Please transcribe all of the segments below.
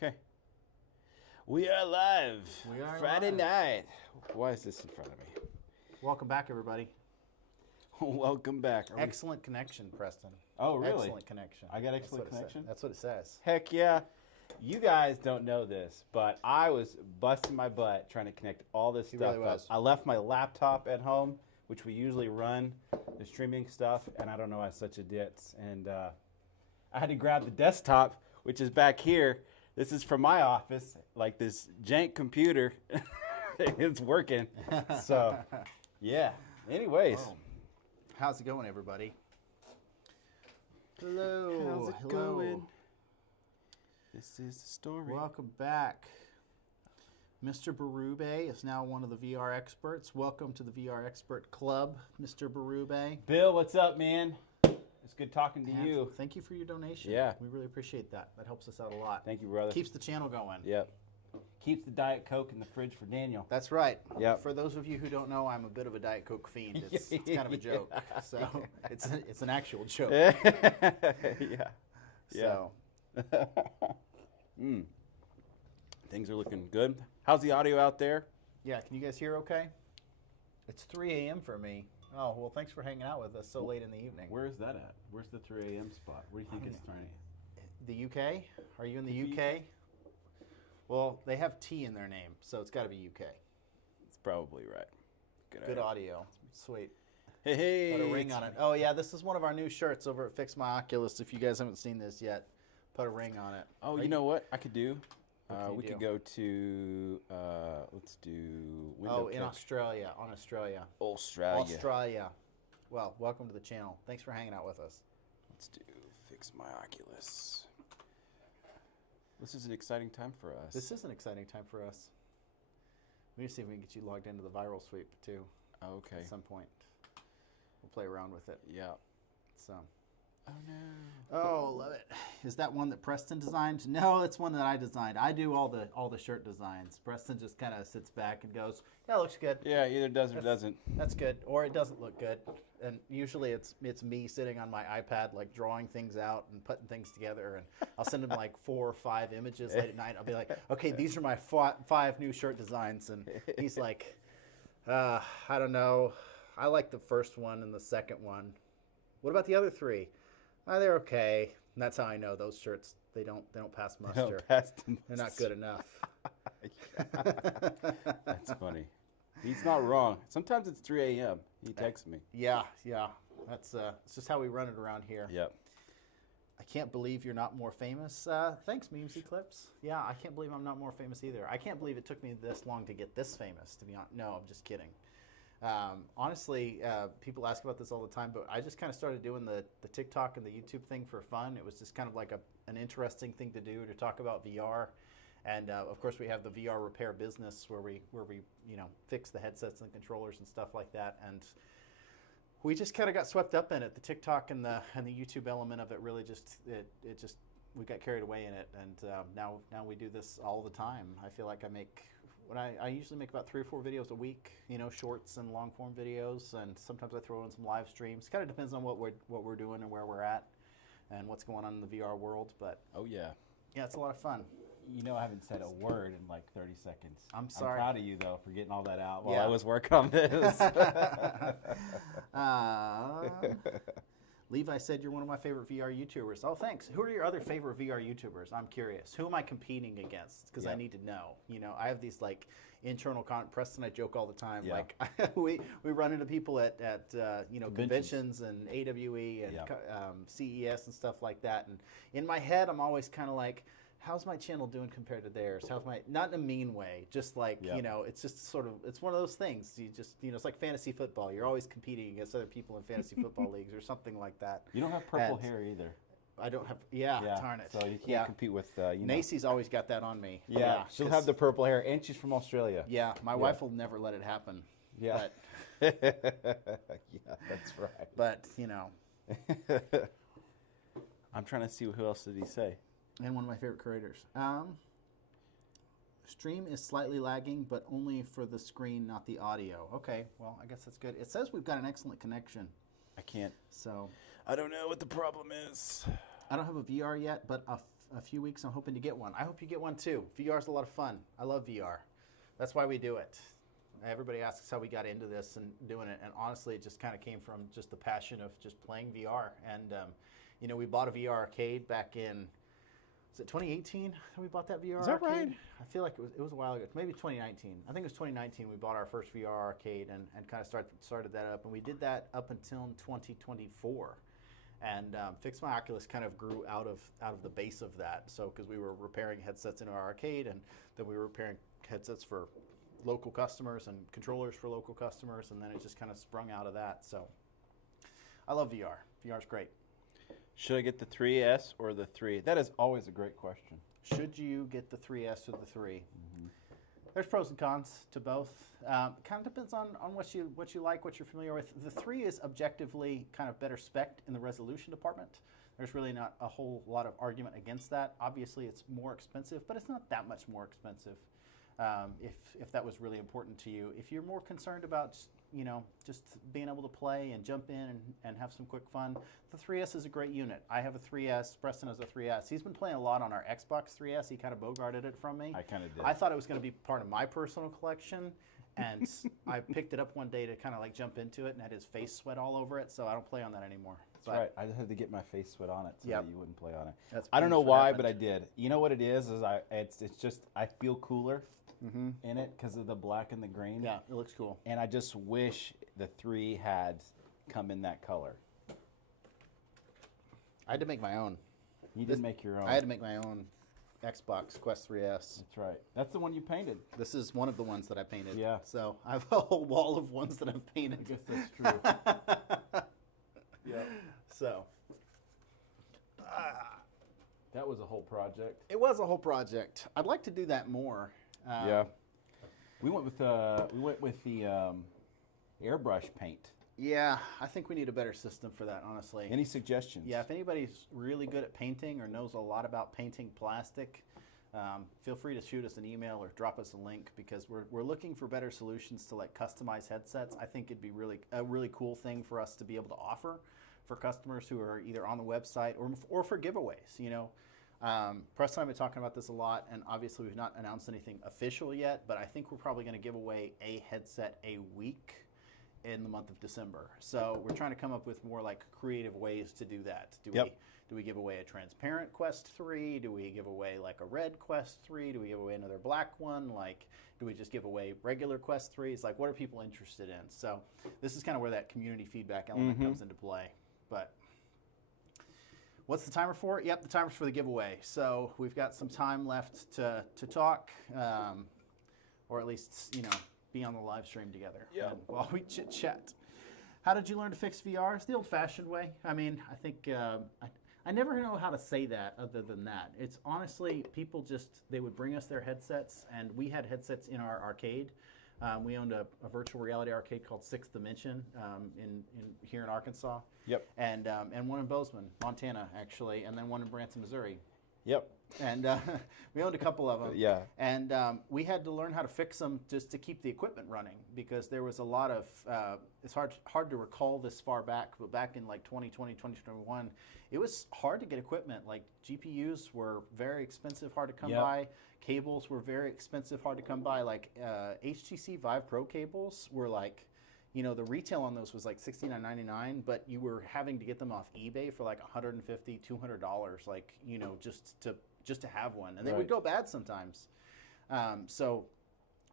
Okay. We are live. We are Friday live. night. Why is this in front of me? Welcome back, everybody. Welcome back. Excellent connection, Preston. Oh, really? Excellent connection. I got That's excellent what it says. connection? That's what it says. Heck yeah. You guys don't know this, but I was busting my butt trying to connect all this He stuff really up. was. I left my laptop at home, which we usually run the streaming stuff, and I don't know, I was such a ditz. And I had to grab the desktop, which is back here. This is from my office, like this jank computer. It's working. So, yeah. Anyways. Oh. How's it going, everybody? Hello. How's it Hello. going? This is the story. Welcome back. Mr. Berube is now one of the VR experts. Welcome to the VR Expert Club, Mr. Berube. Bill, what's up, man? It's good talking to And you. thank you for your donation. Yeah. We really appreciate that. That helps us out a lot. Thank you, brother. Keeps the channel going. Yep. Keeps the Diet Coke in the fridge for Daniel. That's right. Yep. For those of you who don't know, I'm a bit of a Diet Coke fiend. It's kind of a joke. So it's an actual joke. Yeah. So Things are looking good. How's the audio out there? yeah, can you guys hear okay? It's 3 a.m. for me. Oh, well, thanks for hanging out with us so late in the evening. Where is that at? Where's the 3 a.m. spot? Where do you think it's 3? The UK? Are you in the Could be UK? Well, they have T in their name, so it's got to be UK. It's probably right. Good audio. Sweet. Hey, hey. Put a ring on it. Oh, yeah, this is one of our new shirts over at Fix My Oculus. If you guys haven't seen this yet, put a ring on it. Oh, you know what I could do? What can you We do? could go to, let's do window Oh, in Australia. On Australia. Australia. Australia. Well, welcome to the channel. Thanks for hanging out with us. Let's do Fix My Oculus. This is an exciting time for us. This is an exciting time for us. We need to see if we can get you logged into the viral sweep too Okay. at some point. We'll play around with it. Yeah. So. Oh no. Oh, love it. Is that one that Preston designed? No, it's one that I designed. I do all the shirt designs. Preston just kind of sits back and goes, "Yeah, it looks good. Yeah, either does or doesn't. That's good," or it doesn't look good. And usually it's me sitting on my iPad, like drawing things out and putting things together. And I'll send him like 4 or 5 images late at night. I'll be like, "Okay, these are my 5 new shirt designs," and he's like, "I don't know. I like the first one and the second one. What about the other 3? They're okay." And that's how I know those shirts they don't pass muster. Don't pass the They're not good enough. That's funny. He's not wrong. Sometimes it's 3 a.m. He texts me. Yeah. That's it's just how we run it around here. Yep. I can't believe you're not more famous. Thanks, Memes Eclipse. Yeah, I can't believe I'm not more famous either. I can't believe it took me this long to get this famous, to be honest. No, I'm just kidding. Honestly, people ask about this all the time, but I just kind of started doing the TikTok and the YouTube thing for fun. It was just kind of like an interesting thing to do, to talk about VR. And of course, we have the VR repair business where we fix the headsets and controllers and stuff like that. And we just kind of got swept up in it. The TikTok and the YouTube element of it really just we got carried away in it. And now we do this all the time. I feel like I usually make about 3 or 4 videos a week, shorts and long form videos, and sometimes I throw in some live streams. Kind of depends on what we're doing and where we're at and what's going on in the VR world. But Oh yeah. yeah, it's a lot of fun. I haven't said a word in like 30 seconds. I'm sorry. I'm proud of you though for getting all that out while Yeah. I was working on this. Levi said you're one of my favorite VR YouTubers. Oh, thanks. Who are your other favorite VR YouTubers? I'm curious. Who am I competing against? Because I Yep. need to know. I have these like internal Preston, I joke all the time. Yeah. Like we run into people at conventions and AWE and Yeah. CES and stuff like that. And in my head, I'm always kind of like, how's my channel doing compared to theirs? Not in a mean way, just like, Yep. it's just sort of, it's one of those things. You just, it's like fantasy football. You're always competing against other people in fantasy football leagues or something like that. You don't have purple And hair either. I don't have, darn it. So you can't compete with, Nacy's alwaed got that on me. Yeah, she'll 'cause- have the purple hair, and she's from Australia. Yeah, my wife will never let it happen. Yeah. But, Yeah, that's right. but I'm trying to see who else did he say. and one of my favorite creators. Stream is slightly lagging, but only for the screen, not the audio. Okay, well, I guess that's good. It says we've got an excellent connection. I can't. So I don't know what the problem is. I don't have a VR yet, but a few weeks, I'm hoping to get one. I hope you get one too. VR is a lot of fun. I love VR. That's why we do it. Everybody asks how we got into this and doing it, and honestly, it just kind of came from just the passion of just playing VR. And you know, we bought a VR arcade back in, was it 2018 that we bought that VR Is that arcade? right? I feel like it was a while ago. Maybe 2019. I think it was 2019 we bought our first VR arcade and kind of started that up. And we did that up until 2024. And Fix My Oculus kind of grew out of the base of that. So because we were repairing headsets in our arcade, and then we were repairing headsets for local customers and controllers for local customers, and then it just kind of sprung out of that. So I love VR. VR is great. Should I get the 3S or the 3? That is always a great question. Should you get the 3S or the 3? There's pros and cons to both. Kind of depends on what you like, what you're familiar with. The 3 is objectively kind of better spec'd in the resolution department. There's really not a whole lot of argument against that. Obviously, it's more expensive, but it's not that much more expensive. If that was really important to you. If you're more concerned about, you know, just being able to play and jump in and have some quick fun, the 3S is a great unit. I have a 3S. Preston has a 3S. He's been playing a lot on our Xbox 3S. He kind of bogarted it from me. I kind of did. I thought it was going to be part of my personal collection, and I picked it up one day to kind of like jump into it and had his face sweat all over it, so I don't play on that anymore. That's right. I had to get my face sweat on it so that you wouldn't play on it. That's I don't know pretty much what why, happened. but I did. You know what it is it's just I feel cooler in it because of the black and the green. Yeah, it looks cool. And I just wish the 3 had come in that color. I had to make my own. You did make your own. I had to make my own Xbox Quest 3S. That's right. That's the one you painted. This is one of the ones that I painted. Yeah. So I have a whole wall of ones that I've painted. I guess that's true. Yeah. So. That was a whole project. It was a whole project. I'd like to do that more. Yeah. We went with the airbrush paint. Yeah, I think we need a better system for that, honestly. Any suggestions? Yeah, if anybody's really good at painting or knows a lot about painting plastic, feel free to shoot us an email or drop us a link, because we're looking for better solutions to like customize headsets. I think it'd be a really cool thing for us to be able to offer for customers who are either on the website or for giveaways. You know, Preston and I have been talking about this a lot, and obviously we've not announced anything official yet, but I think we're probably going to give away a headset a week in the month of December. So we're trying to come up with more like creative ways to do that. Do we give away a transparent Quest 3? Do we give away like a red Quest 3? Do we give away another black one? Like, do we just give away regular Quest 3s? Like, what are people interested in? So this is kind of where that community feedback element comes into play. But what's the timer for? Yep, the timer's for the giveaway. So we've got some time left to talk, or at least, you know, be on the live stream together while we chit chat. How did you learn to fix VR? It's the old-fashioned way. I mean, I think I never know how to say that other than that. It's honestly, people just, they would bring us their headsets, and we had headsets in our arcade. We owned a virtual reality arcade called Sixth Dimension here in Arkansas. Yep. And one in Bozeman, Montana, actually, and then one in Branson, Missouri. Yep. And we owned a couple of them. Yeah. And we had to learn how to fix them just to keep the equipment running, because there was a lot of, it's hard to recall this far back, but back in like 2020, 2021, it was hard to get equipment. Like GPUs were very expensive, hard to come by. Cables were very expensive, hard to come by. Like HTC Vive Pro cables were like, you know, the retail on those was like $69.99, but you were having to get them off eBay for like $150, $200, like, you know, just to have one, and they would go bad sometimes. So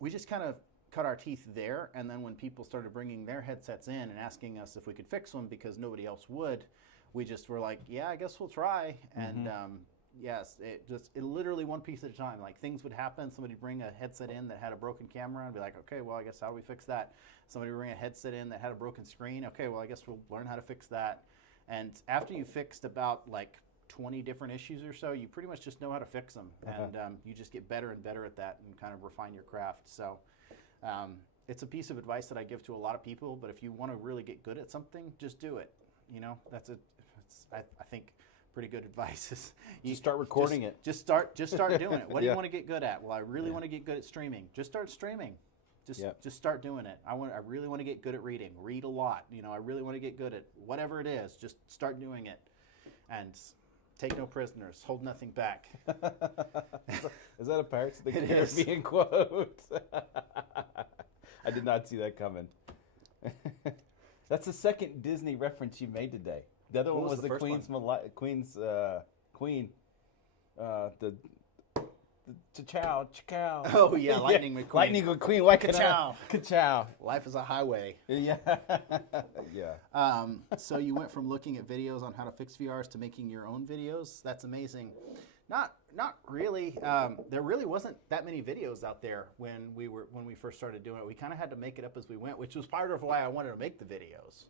we just kind of cut our teeth there, and then when people started bringing their headsets in and asking us if we could fix them because nobody else would, we just were like, yeah, I guess we'll try. And yes, it literally one piece at a time. Like things would happen. Somebody would bring a headset in that had a broken camera and be like, okay, well, I guess how do we fix that? Somebody would bring a headset in that had a broken screen. Okay, well, I guess we'll learn how to fix that. And after you fixed about like 20 different issues or so, you pretty much just know how to fix them. And you just get better and better at that and kind of refine your craft. So it's a piece of advice that I give to a lot of people, but if you want to really get good at something, just do it. You know, I think pretty good advice is you start recording it. Just start doing it. What do you want to get good at? Well, I really want to get good at streaming. Just start streaming. Just start doing it. I really want to get good at reading. Read a lot. You know, I really want to get good at whatever it is. Just start doing it. And Take no prisoners. Hold nothing back. Is that a Pirates of the It is. Caribbean quote? I did not see that coming. That's the second Disney reference you made today. The other What one was was the the first Queen. The Cha-chow. Oh, yeah, Lightning McQueen. Lightning McQueen. Why Ka-chow. Ka-chow. Life is a highway. Yeah. Yeah. So you went from looking at videos on how to fix VRs to making your own videos. That's amazing. Not really. There really wasn't that many videos out there when we first started doing it. We kind of had to make it up as we went, which was part of why I wanted to make the videos.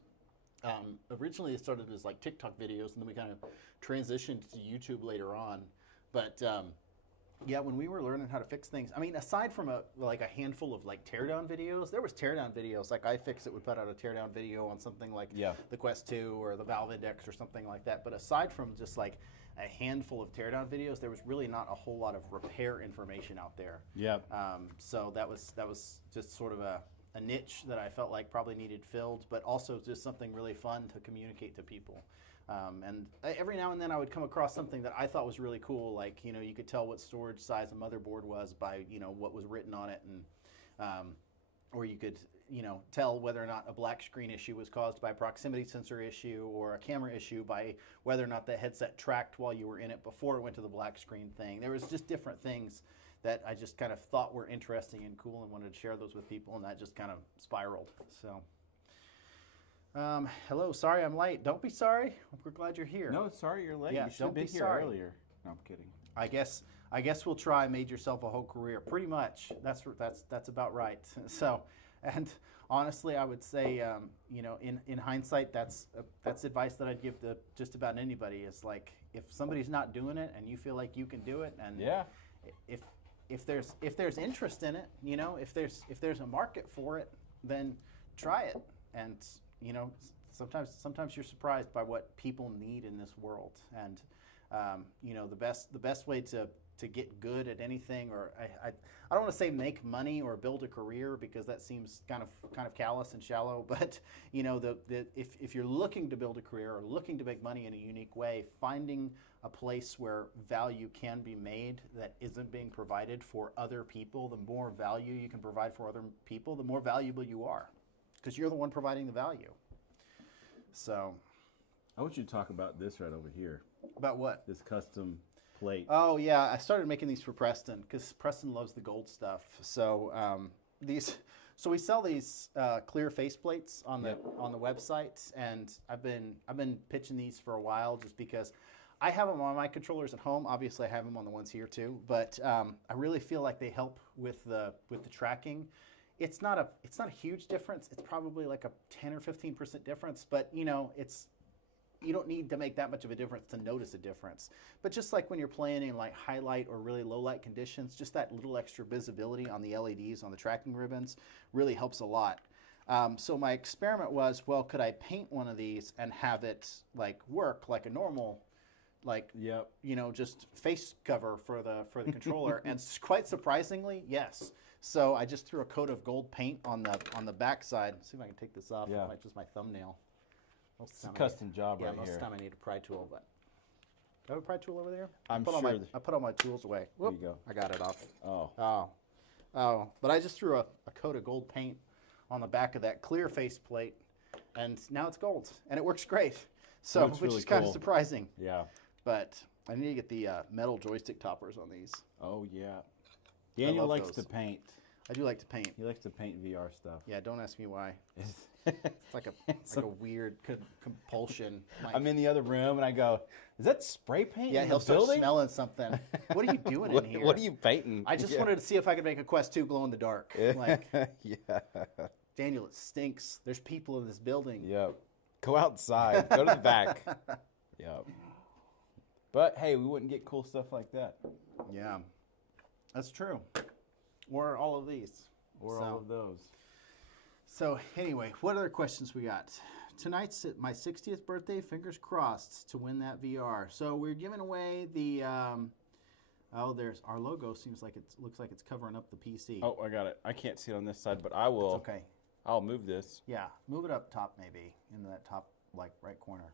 Originally, it started as like TikTok videos, and then we kind of transitioned to YouTube later on. But yeah, when we were learning how to fix things, I mean, aside from a handful of like teardown videos, there was teardown videos. Like iFixit would put out a teardown video on something like the Quest 2 or the Valve Index or something like that. But aside from just like a handful of teardown videos, there was really not a whole lot of repair information out there. Yeah. So that was just sort of a niche that I felt like probably needed filled, but also just something really fun to communicate to people. And every now and then I would come across something that I thought was really cool, like, you know, you could tell what storage size a motherboard was by, you know, what was written on it, and or you could, you know, tell whether or not a black screen issue was caused by a proximity sensor issue or a camera issue by whether or not the headset tracked while you were in it before it went to the black screen thing. There was just different things that I just kind of thought were interesting and cool and wanted to share those with people, and that just kind of spiraled. So, hello, sorry I'm late. Don't be sorry. We're glad you're here. No, sorry you're late. Yeah, You should have been don't be here sorry. earlier. No, I'm kidding. I guess we'll try. Made yourself a whole career, pretty much. That's about right. So, and honestly, I would say, you know, in hindsight, that's advice that I'd give to just about anybody. Is like, if somebody's not doing it and you feel like you can do it, and if there's interest in it, you know, if there's a market for it, then try it. And you know, sometimes you're surprised by what people need in this world. And you know, the best way to get good at anything, or I don't want to say make money or build a career, because that seems kind of callous and shallow. But you know, if you're looking to build a career or looking to make money in a unique way, finding a place where value can be made that isn't being provided for other people, the more value you can provide for other people, the more valuable you are, because you're the one providing the value. So, I want you to talk about this right over here. about what? This custom plate. Oh yeah, I started making these for Preston because Preston loves the gold stuff. So so we sell these clear face plates on the website, and I've been pitching these for a while just because I have them on my controllers at home. Obviously, I have them on the ones here too, but I really feel like they help with the tracking. It's not a huge difference. It's probably like a 10 or 15% difference, but you know, you don't need to make that much of a difference to notice a difference. But just like when you're playing in like highlight or really low light conditions, just that little extra visibility on the LEDs, on the tracking ribbons, really helps a lot. So my experiment was, well, could I paint one of these and have it like work like a normal, like, you know, just face cover for the controller? And quite surprisingly, yes. So I just threw a coat of gold paint on the back side. Let's see if I can take this off. Yeah. It might just my thumbnail. It's a custom job right most here. of the time I need a pry tool, but do I have a pry tool over there? I'm I put all my tools away. There Whoop, you go. I got it off. Oh. But I just threw a coat of gold paint on the back of that clear face plate, and now it's gold, and it works great. So, Looks which really is kind of cool. surprising. Yeah. But I need to get the metal joystick toppers on these. Oh, yeah. Daniel love likes those. to paint. I do like to paint. He likes to paint VR stuff. Yeah, don't ask me why. It's like a weird compulsion. Like, I'm in the other room and I go, "Is that spray paint?" yeah, in he'll the start building? smelling something. What are you doing in here? What are you painting? I just wanted to see if I could make a Quest 2 glow in the dark. Like, yeah. Daniel, it stinks. There's people in this building. Yep. Go outside. Go to the back. Yep. But hey, we wouldn't get cool stuff like that. Yeah, that's true. Or all of these. Or all of those. So anyway, what other questions we got? Tonight's my 60th birthday. Fingers crossed to win that VR. So we're giving away the. There's our logo. Looks like it's covering up the PC. Oh, I got it. I can't see it on this side, but I will. It's okay. I'll move this. Yeah, move it up top maybe into that top like right corner.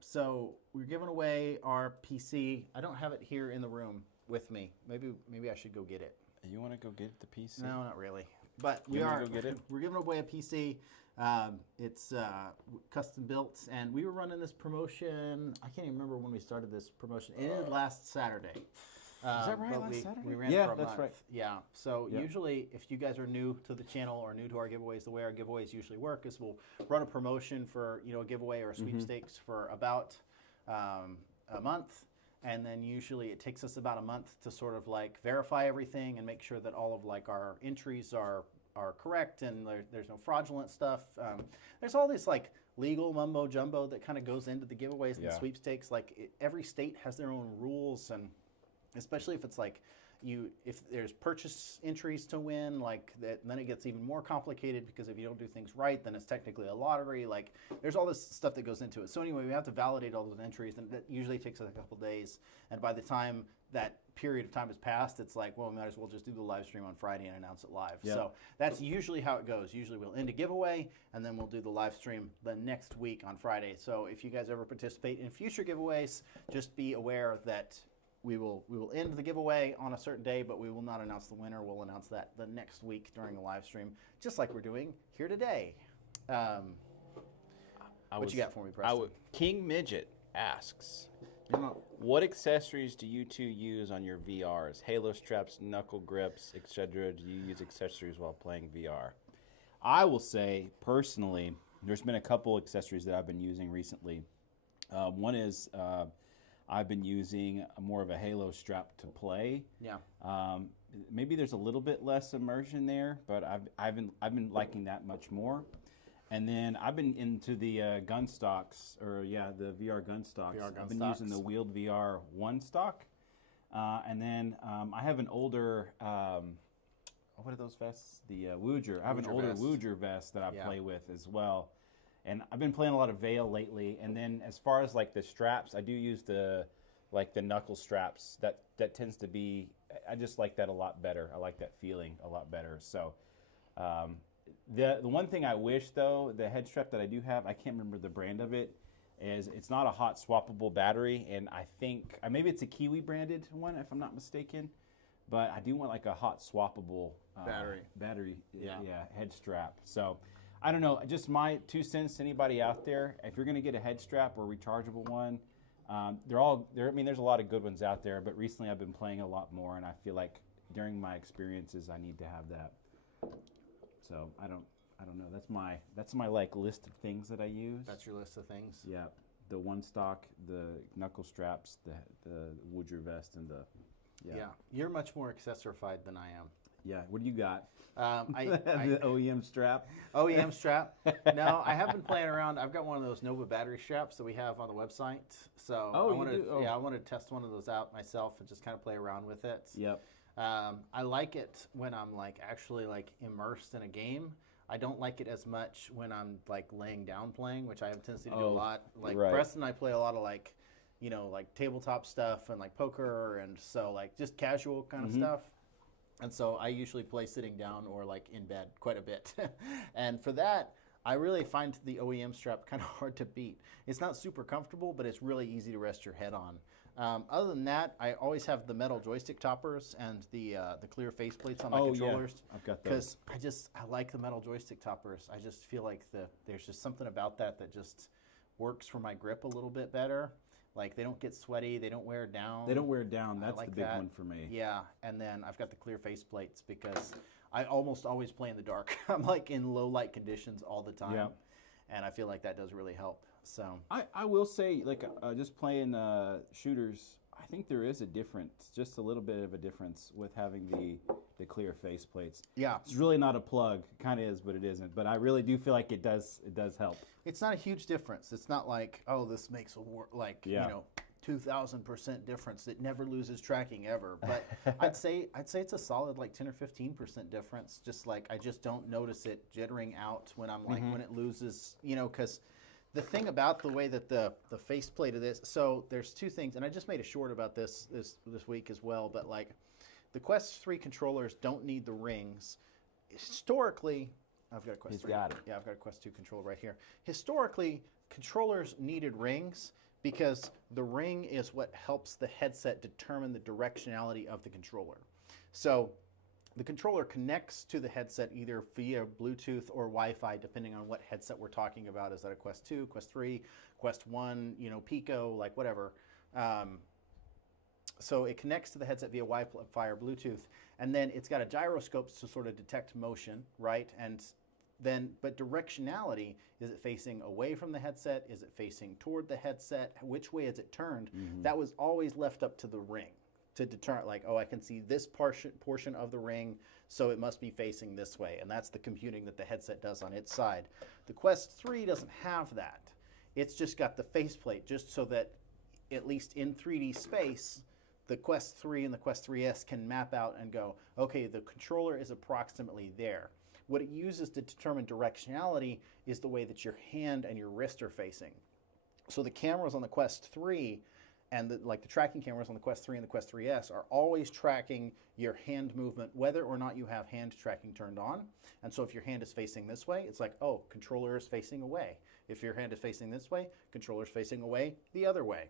So we're giving away our PC. I don't have it here in the room with me. Maybe I should go get it. You want to go get the PC? No, not really. But You wanna go get it? We're giving away a PC. It's custom built, and we were running this promotion. I can't even remember when we started this promotion. It ended last Saturday. Is that right? But Last we Saturday? ran Yeah, for a that's month. right. Yeah. So Yep. usually, if you guys are new to the channel or new to our giveaways, the way our giveaways usually work is we'll run a promotion for a giveaway or a sweepstakes for about a month. And then usually it takes us about a month to sort of like verify everything and make sure that all of like our entries are correct and there's no fraudulent stuff. There's all this like legal mumbo jumbo that kind of goes into the giveaways and the sweepstakes. Like every state has their own rules, and especially if it's like if there's purchase entries to win, like that, then it gets even more complicated because if you don't do things right, then it's technically a lottery. Like there's all this stuff that goes into it. So anyway, we have to validate all those entries, and that usually takes us a couple days. And by the time that period of time has passed, it's like, well, we might as well just do the live stream on Friday and announce it live. Yep. So that's usually how it goes. Usually we'll end a giveaway, and then we'll do the live stream the next week on Friday. So if you guys ever participate in future giveaways, just be aware that we will end the giveaway on a certain day, but we will not announce the winner. We'll announce that the next week during the live stream, just like we're doing here today. What you got for me, Preston? King Midget asks, what accessories do you two use on your VRs? Halo straps, knuckle grips, etc. Do you use accessories while playing VR? I will say, personally, there's been a couple accessories that I've been using recently. One is I've been using more of a Halo strap to play. Yeah. Maybe there's a little bit less immersion there, but I've been liking that much more. And then I've been into the gun stocks, the VR gun stocks. I've been using the Wheeled VR 1 stock. And then I have an older, what are those vests? The Wooger. I have an older Wooger vest that I play with as well. And I've been playing a lot of Veil lately. And then as far as like the straps, I do use the knuckle straps. That tends to be, I just like that a lot better. I like that feeling a lot better. So the one thing I wish though, the head strap that I do have, I can't remember the brand of it, is it's not a hot swappable battery. And I think, maybe it's a Kiwi branded one if I'm not mistaken. But I do want like a hot swappable battery head strap. So I don't know, just my 2 cents to anybody out there. If you're going to get a head strap or a rechargeable one, there's a lot of good ones out there, but recently I've been playing a lot more, and I feel like during my experiences I need to have that. So I don't know. That's my like list of things that I use. That's your list of things? Yeah. The 1 stock, the knuckle straps, the Wooger vest, and Yeah. You're much more accessorified than I am. Yeah. What do you got? The OEM strap. OEM strap. No, I have been playing around. I've got one of those Nova battery straps that we have on the website. So I wanted to test one of those out myself and just kind of play around with it. Yep. I like it when I'm like actually like immersed in a game. I don't like it as much when I'm like laying down playing, which I have a tendency to do a lot. Like Preston and I play a lot of like tabletop stuff and like poker, and so like just casual kind of stuff. And so I usually play sitting down or like in bed quite a bit. And for that, I really find the OEM strap kind of hard to beat. It's not super comfortable, but it's really easy to rest your head on. Other than that, I always have the metal joystick toppers and the clear faceplates on my controllers. Yeah. I've got those. Because I like the metal joystick toppers. I just feel like there's just something about that just works for my grip a little bit better. Like they don't get sweaty, they don't wear down. They don't wear down. That's like the big one for me. Yeah, and then I've got the clear faceplates because I almost always play in the dark. I'm like in low light conditions all the time. Yeah. And I feel like that does really help. So I will say, like just playing shooters, I think there is a difference, just a little bit of a difference with having the clear faceplates. Yeah. It's really not a plug. It kind of is, but it isn't. But I really do feel like it does help. It's not a huge difference. It's not like, oh, this makes a 2,000% difference. It never loses tracking ever. But I'd say it's a solid like 10 or 15% difference. Just like I just don't notice it jittering out when I'm like when it loses, because the thing about the way that the faceplate of this, so there's two things, and I just made a short about this week as well, but like the Quest 3 controllers don't need the rings. Historically, I've got a Quest 3. Got it. Yeah, I've got a Quest 2 controller right here. Historically, controllers needed rings because the ring is what helps the headset determine the directionality of the controller. So the controller connects to the headset either via Bluetooth or Wi-Fi, depending on what headset we're talking about. Is that a Quest 2, Quest 3, Quest 1, Pico, like whatever. So it connects to the headset via Wi-Fi or Bluetooth, and then it's got a gyroscope to sort of detect motion, right? And then, but directionality, is it facing away from the headset? Is it facing toward the headset? Which way is it turned? That was always left up to the ring to determine, like, oh, I can see this portion of the ring, so it must be facing this way. And that's the computing that the headset does on its side. The Quest 3 doesn't have that. It's just got the faceplate, just so that, at least in 3D space, the Quest 3 and the Quest 3S can map out and go, okay, the controller is approximately there. What it uses to determine directionality is the way that your hand and your wrist are facing. So the cameras on the Quest 3 and the tracking cameras on the Quest 3 and the Quest 3S are always tracking your hand movement, whether or not you have hand tracking turned on. And so if your hand is facing this way, it's like, oh, controller is facing away. If your hand is facing this way, controller is facing away the other way.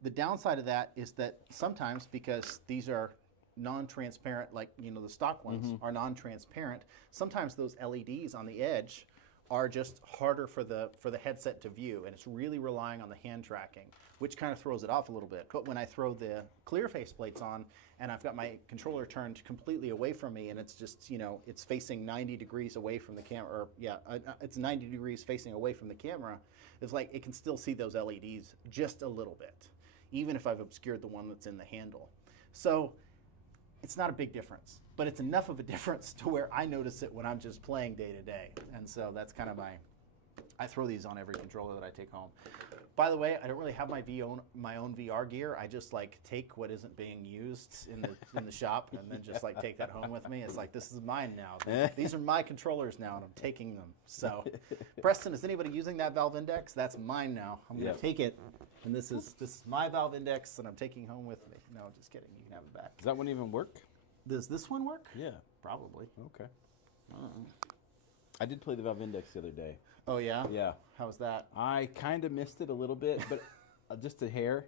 The downside of that is that sometimes, because these are non-transparent, like the stock ones are non-transparent, sometimes those LEDs on the edge are just harder for the headset to view, and it's really relying on the hand tracking, which kind of throws it off a little bit. But when I throw the clear faceplates on and I've got my controller turned completely away from me, and it's just it's facing 90 degrees away from the camera, or it's 90 degrees facing away from the camera, it's like it can still see those LEDs just a little bit, even if I've obscured the one that's in the handle. So it's not a big difference, but it's enough of a difference to where I notice it when I'm just playing day to day. And so that's kind of I throw these on every controller that I take home. By the way, I don't really have my own VR gear. I just take what isn't being used in the shop and then just take that home with me. It's like, this is mine now. These are my controllers now, and I'm taking them. So, Preston, is anybody using that Valve Index? That's mine now. I'm going to take it, and this is my Valve Index that I'm taking home with me. No, just kidding. You can have it back. Does that one even work? Does this one work? Yeah. Probably. Okay. I did play the Valve Index the other day. Oh, yeah? Yeah. How was that? I kind of missed it a little bit, but just a hair.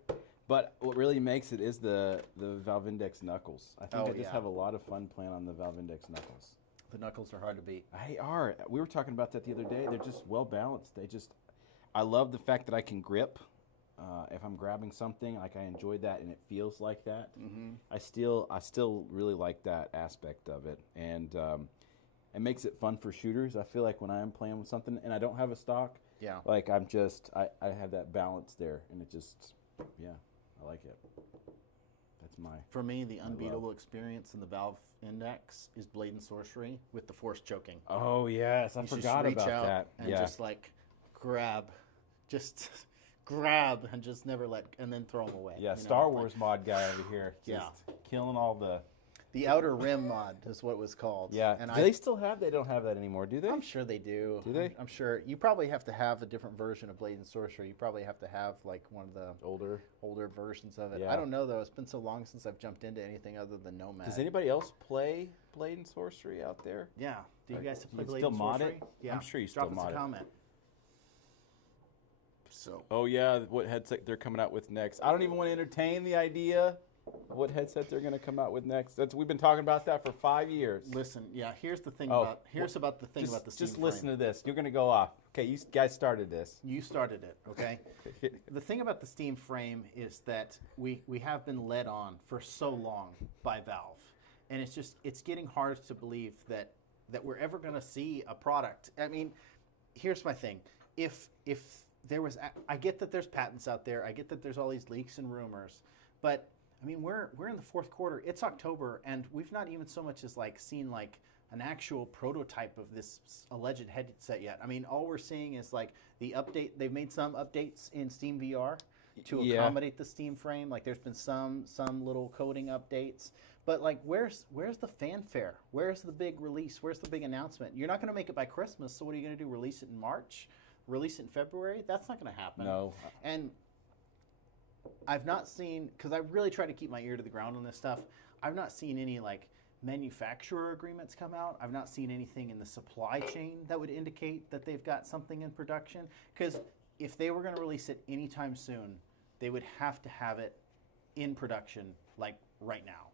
But what really makes it is the Valve Index knuckles. I think I just have a lot of fun playing on the Valve Index knuckles. The knuckles are hard to beat. They are. We were talking about that the other day. They're just well balanced. I love the fact that I can grip. If I'm grabbing something, I enjoyed that, and it feels like that. I still really like that aspect of it, and it makes it fun for shooters. I feel like when I'm playing with something and I don't have a stock, I have that balance there, and it just, I like it. That's For me, the unbeatable experience in the Valve Index is Blade and Sorcery with the force choking. Oh yes, I forgot about that. And just grab and just never and then throw them away. Yeah, Star Wars mod guy over here. Killing all the Outer Rim mod is what it was called. Yeah. And do they still have? They don't have that anymore, do they? I'm sure they do. Do they? I'm sure. You probably have to have a different version of Blade and Sorcery. You probably have to have one of the older versions of it. Yeah. I don't know though. It's been so long since I've jumped into anything other than Nomad. Does anybody else play Blade and Sorcery out there? Yeah. Do you guys play Blade still and mod Sorcery? it? Yeah. I'm sure you still mod it. Drop us a comment. So. Oh yeah, what headset they're coming out with next? I don't even want to entertain the idea of what headset they're going to come out with next. We've been talking about that for 5 years. Listen, here's the thing about the Steam Just frame. listen to this. You're going to go off. Okay, you guys started this. You started it, okay? The thing about the Steam frame is that we have been led on for so long by Valve, and it's getting hard to believe that we're ever going to see a product. I mean, here's my thing. If there was, I get that there's patents out there. I get that there's all these leaks and rumors, but I mean, we're in the fourth quarter. It's October, and we've not even so much as seen an actual prototype of this alleged headset yet. I mean, all we're seeing is the update. They've made some updates in Steam VR to accommodate the Steam frame. There's been some little coding updates, but where's the fanfare? Where's the big release? Where's the big announcement? You're not going to make it by Christmas, so what are you going to do? Release it in March? Release it in February? That's not going to happen. No. And I've not seen, because I really try to keep my ear to the ground on this stuff, I've not seen any manufacturer agreements come out. I've not seen anything in the supply chain that would indicate that they've got something in production. Because if they were going to release it anytime soon, they would have to have it in production like right now.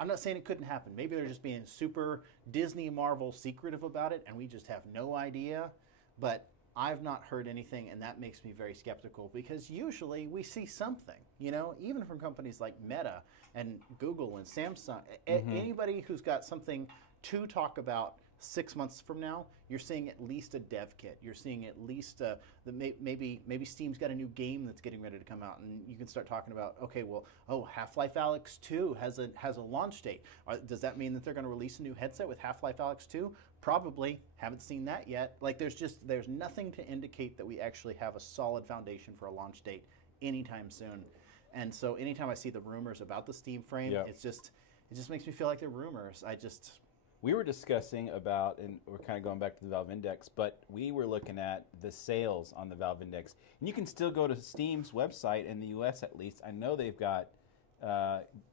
I'm not saying it couldn't happen. Maybe they're just being super Disney Marvel secretive about it and we just have no idea. But I've not heard anything, and that makes me very skeptical because usually we see something, you know, even from companies like Meta and Google and Samsung. Anybody who's got something to talk about 6 months from now, you're seeing at least a dev kit. You're seeing at least maybe Steam's got a new game that's getting ready to come out, and you can start talking about, okay, well, Half-Life Alyx 2 has a launch date. Does that mean that they're going to release a new headset with Half-Life Alyx 2? Probably. Haven't seen that yet. Like there's nothing to indicate that we actually have a solid foundation for a launch date anytime soon. And so anytime I see the rumors about the Steam frame, it just makes me feel like they're rumors. We were discussing about, and we're kind of going back to the Valve Index, but we were looking at the sales on the Valve Index. And you can still go to Steam's website, in the US at least. I know they've got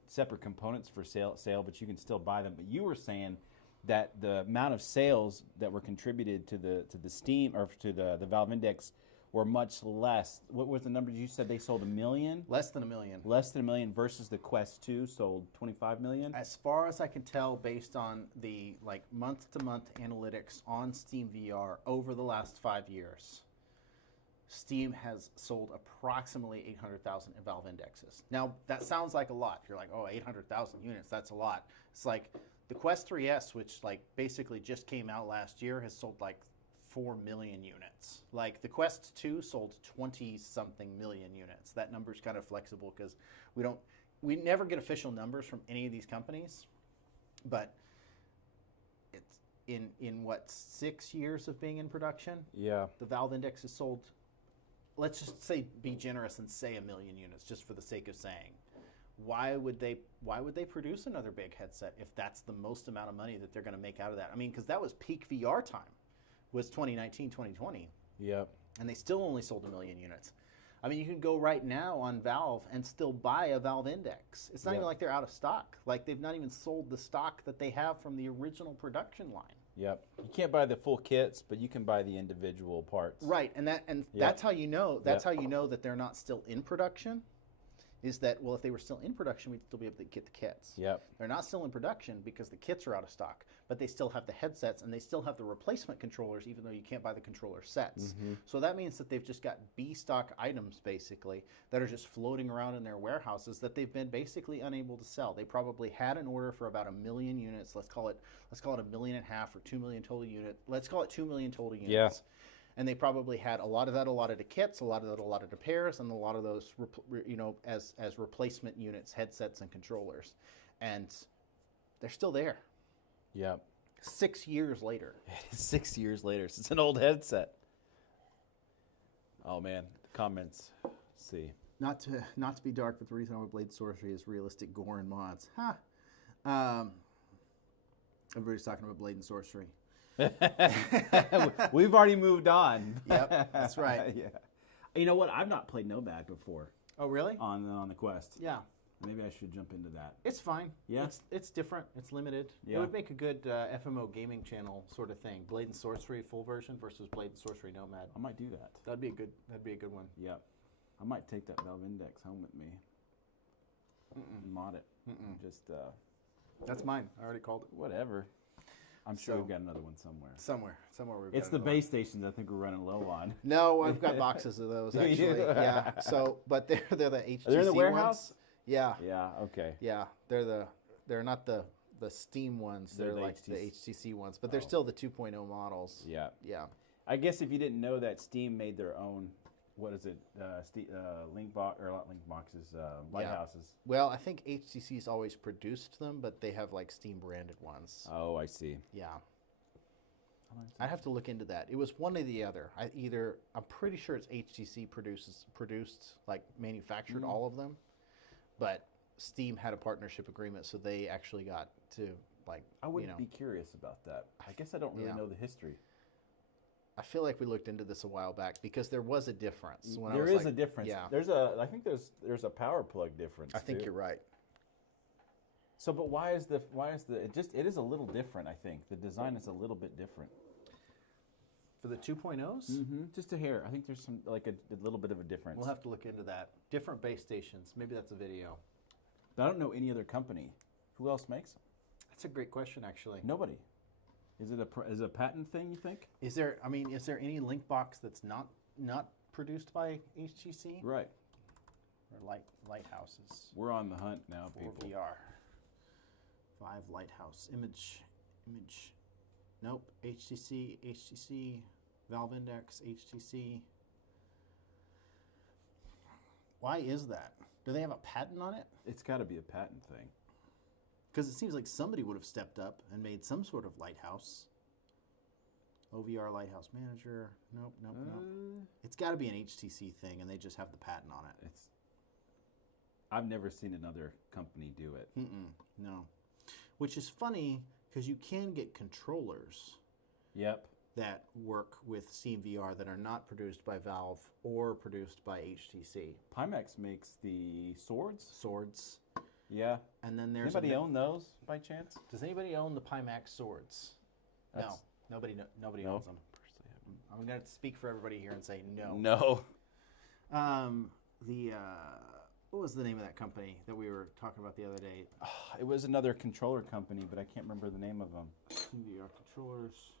separate components for sale, but you can still buy them. But you were saying that the amount of sales that were contributed to the Steam, or to the Valve Index, were much less. What was the number you said they sold? 1 million? Less than 1 million. Less than 1 million versus the Quest 2 sold 25 million? As far as I can tell, based on the month-to-month analytics on Steam VR over the last 5 years, Steam has sold approximately 800,000 Valve Indexes. Now, that sounds like a lot. You're like, 800,000 units, that's a lot. It's like the Quest 3S, which basically just came out last year, has sold 4 million units. Like the Quest 2 sold 20-something million units. That number's kind of flexible because we never get official numbers from any of these companies, but it's in what, 6 years of being in production? Yeah. The Valve Index has sold, let's just say, be generous and say 1 million units, just for the sake of saying. Why would they produce another big headset if that's the most amount of money that they're going to make out of that? I mean, because that was peak VR time, was 2019, 2020. Yep. And they still only sold 1 million units. I mean, you can go right now on Valve and still buy a Valve Index. It's not even like they're out of stock. Like they've not even sold the stock that they have from the original production line. Yep. You can't buy the full kits, but you can buy the individual parts. Right, and that's how you know. That's how you know that they're not still in production. Is that, well, if they were still in production, we'd still be able to get the kits. Yep. They're not still in production because the kits are out of stock, but they still have the headsets and they still have the replacement controllers, even though you can't buy the controller sets. So that means that they've just got B stock items, basically, that are just floating around in their warehouses that they've been basically unable to sell. They probably had an order for about 1 million units. Let's call it 1.5 million or 2 million total unit. Let's call it 2 million total units. Yeah. And they probably had a lot of that allotted to kits, a lot of that allotted to pairs, and a lot of those, as replacement units, headsets, and controllers. And they're still there. Yep. 6 years later. 6 years later. It's an old headset. Oh man, the comments. Let's see. Not to be dark, but the reason I would Blade Sorcery is realistic gore and mods. Everybody's talking about Blade and Sorcery. We've already moved on. Yep, that's right. Yeah. You know what? I've not played Nomad before Oh, really? on the Quest. Yeah. Maybe I should jump into that. It's fine. Yeah. It's different. It's limited. Yeah. It would make a good FMO gaming channel sort of thing. Blade and Sorcery full version versus Blade and Sorcery Nomad. I might do that. That'd be a good one. Yep. I might take that Valve Index home with me. Mod it. Just That's mine. I already called it. whatever. I'm sure we've got another one somewhere. Somewhere we've got It's the another base stations I think we're running low on. No, I've got boxes of those actually. Yeah. So, but they're the HTC Are they in the warehouse? ones. Yeah. Yeah. Okay. Yeah. They're not the Steam ones. They're the like the HTC ones, but they're still the 2.0 models. Yeah. Yeah. I guess if you didn't know that, Steam made their own. What is it? Link box or not link boxes? Lighthouses. Well, I think HTC's always produced them, but they have like Steam branded ones. Oh, I see. Yeah. I'd have to look into that. It was one or the other. I'm pretty sure it's HTC produced like manufactured all of them, but Steam had a partnership agreement, so they actually got to like. I wouldn't be curious about that. I guess I don't really know the history. I feel like we looked into this a while back because there was a difference. There is a difference. Yeah. I think there's a power plug difference. I think you're right. So, but why is it is a little different. I think the design is a little bit different. For the 2.0s? Mm-hmm. Just a hair. I think there's some like a little bit of a difference. We'll have to look into that. Different base stations. Maybe that's a video. But I don't know any other company. Who else makes them? That's a great question, actually. Nobody. Is it a patent thing? You think? Is there any link box that's not produced by HTC? Right. Or lighthouses We're on the hunt now, for people. VR. Vive Lighthouse image. Nope. HTC, Valve Index, HTC. Why is that? Do they have a patent on it? It's got to be a patent thing. Because it seems like somebody would have stepped up and made some sort of lighthouse. OVR Lighthouse Manager. Nope. It's got to be an HTC thing, and they just have the patent on it. I've never seen another company do it. No. Which is funny, because you can get controllers Yep. that work with SteamVR that are not produced by Valve or produced by HTC. Pimax makes the swords. Yeah. And then there's Anybody own those by chance? Does anybody own the Pimax swords? No. Nobody owns them. I'm going to speak for everybody here and say no. No. What was the name of that company that we were talking about the other day? It was another controller company, but I can't remember the name of them. VR controllers.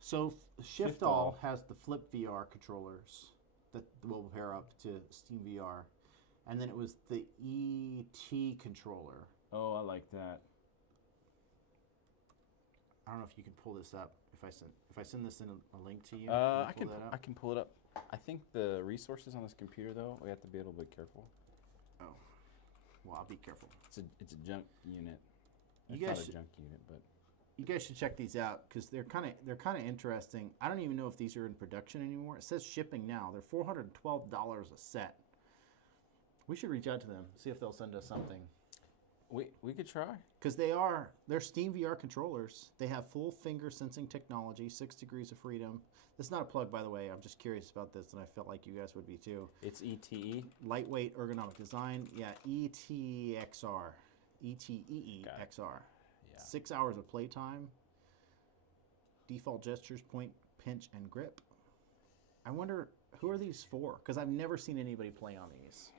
So Shiftall has the Flip VR controllers that will pair up to SteamVR, and then it was the ET controller. Oh, I like that. I don't know if you can pull this up. If I send this in a link to you, I can pull it up. I think the resources on this computer though, we have to be a little bit careful. Oh, well, I'll be careful. It's a junk unit. You It's guys not should- a junk unit, but You guys should check these out because they're kind of interesting. I don't even know if these are in production anymore. It says shipping now. They're $412 a set. We should reach out to them, see if they'll send us something. we could try. Because they're Steam VR controllers. They have full finger sensing technology, 6 degrees of freedom. This is not a plug, by the way. I'm just curious about this, and I felt like you guys would be too. It's ETE. Lightweight ergonomic design. Yeah, ETXR. ETEEXR. Yeah. 6 hours of playtime. Default gestures, point, pinch, and grip. I wonder, who are these for? Because I've never seen anybody play on these.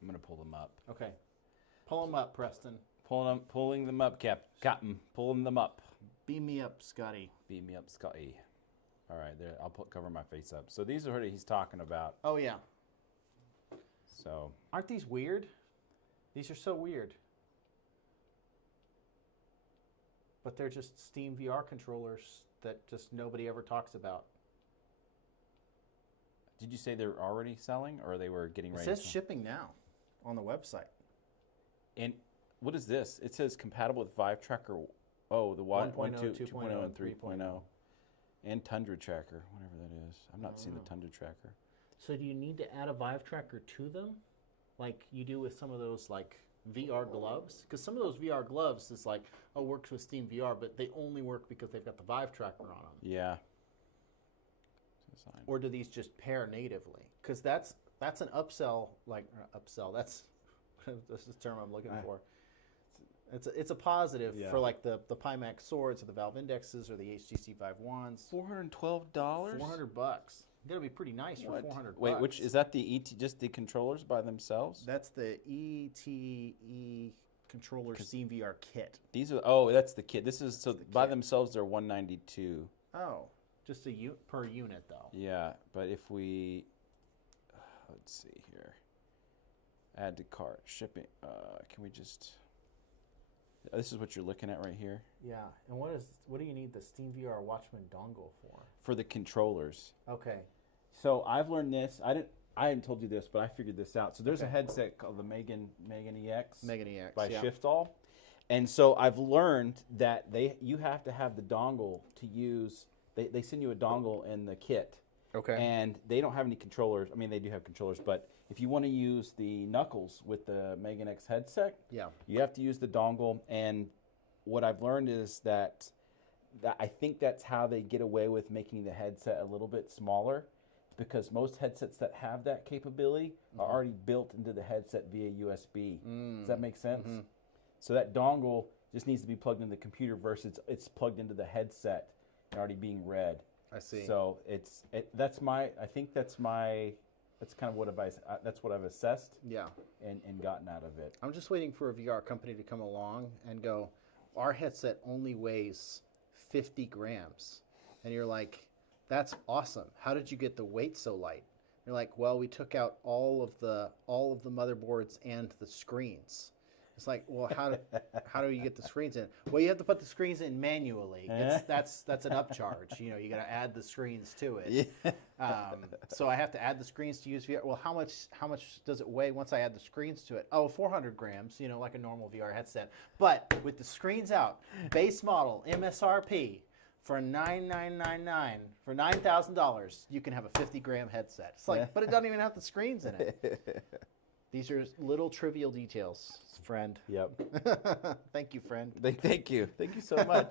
I'm gonna pull them up. Okay. Pull them up, Preston. Pulling them up, Captain. Pulling them up. Beam me up, Scotty. Beam me up, Scotty. All right, there. I'll cover my face up. So these are what he's talking about. Oh, yeah. So Aren't these weird? These are so weird. But they're just Steam VR controllers that just nobody ever talks about. did you say they're already selling, or they were getting It ready? says to sell? shipping now on the website. And what is this? It says compatible with Vive Tracker. Oh, the 1.0, 1.0, 2.0, and 3.0. 3.0. And Tundra Tracker, whatever that is. I've not seen the Tundra Tracker. So do you need to add a Vive tracker to them? Like you do with some of those like VR gloves? Because some of those VR gloves is like, oh, works with Steam VR, but they only work because they've got the Vive tracker on them. Yeah. Or do these just pair natively? Because that's an upsell, that's the term I'm looking for. It's a positive for like the Pimax swords or the Valve Indexes or the HTC Vive Wands. $412? $400. You gotta be pretty nice for $400. Wait, which is that the just the controllers by themselves? That's the ETE controller Steam VR kit. These are that's the kit. This is so by themselves they're $192. Oh, just per unit though. Yeah, but if we let's see here. Add to cart, shipping. Can we just this is what you're looking at right here. Yeah, and what do you need the Steam VR Watchman dongle for? For the controllers. Okay. So I've learned this. I hadn't told you this, but I figured this out. So there's a headset called the Megan EX. Megan EX by Shiftall. And so I've learned that you have to have the dongle to use. They send you a dongle in the kit. Okay. And they don't have any controllers. I mean, they do have controllers, but if you want to use the knuckles with the Megan X headset, you have to use the dongle. And what I've learned is that I think that's how they get away with making the headset a little bit smaller, because most headsets that have that capability are already built into the headset via USB. Does that make sense? So that dongle just needs to be plugged into the computer versus it's plugged into the headset. already being read. I see. So that's kind of what that's what I've assessed. Yeah. And gotten out of it. I'm just waiting for a VR company to come along and go, our headset only weighs 50 grams. And you're like, that's awesome. How did you get the weight so light? You're like, well, we took out all of the motherboards and the screens. It's like, well, how do you get the screens in? Well, you have to put the screens in manually. That's an upcharge. You know, you got to add the screens to it. Yeah. So I have to add the screens to use VR. Well, how much does it weigh once I add the screens to it? Oh, 400 grams. You know, like a normal VR headset. But with the screens out, base model MSRP for $9,999 for $9,000, you can have a 50-gram headset. It's like, but it doesn't even have the screens in it. These are little trivial details, friend. Yep. Thank you, friend. Thank you. Thank you so much.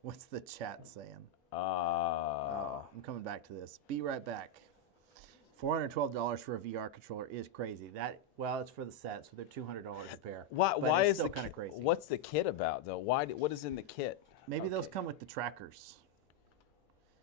What's the chat saying? Oh, I'm coming back to this. Be right back. $412 for a VR controller is crazy. It's for the set, so they're $200 a pair. Why is still kind of crazy? What's the kit about though? What is in the kit? Maybe those come with the trackers.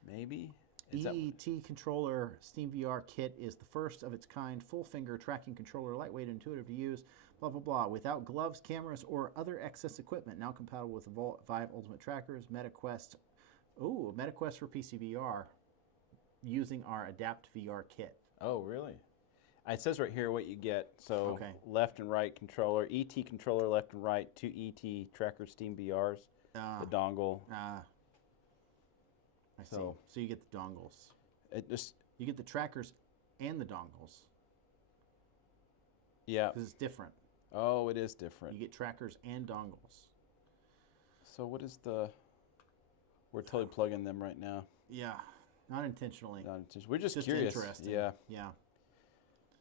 Maybe. EET controller Steam VR kit is the first of its kind full finger tracking controller, lightweight, intuitive to use, blah, blah, blah, without gloves, cameras, or other excess equipment. Now compatible with the Vive Ultimate Trackers, MetaQuest for PC VR, using our Adapt VR kit. Oh, really? It says right here what you get. So left and right controller, ET controller left and right, 2 ET tracker Steam VRs, the dongle. I see. So you get the dongles. You get the trackers and the dongles. Yeah. Because it's different. Oh, it is different. You get trackers and dongles. So what is we're totally plugging them right now. Yeah. Not intentionally. We're just curious. Interesting. Yeah. Yeah.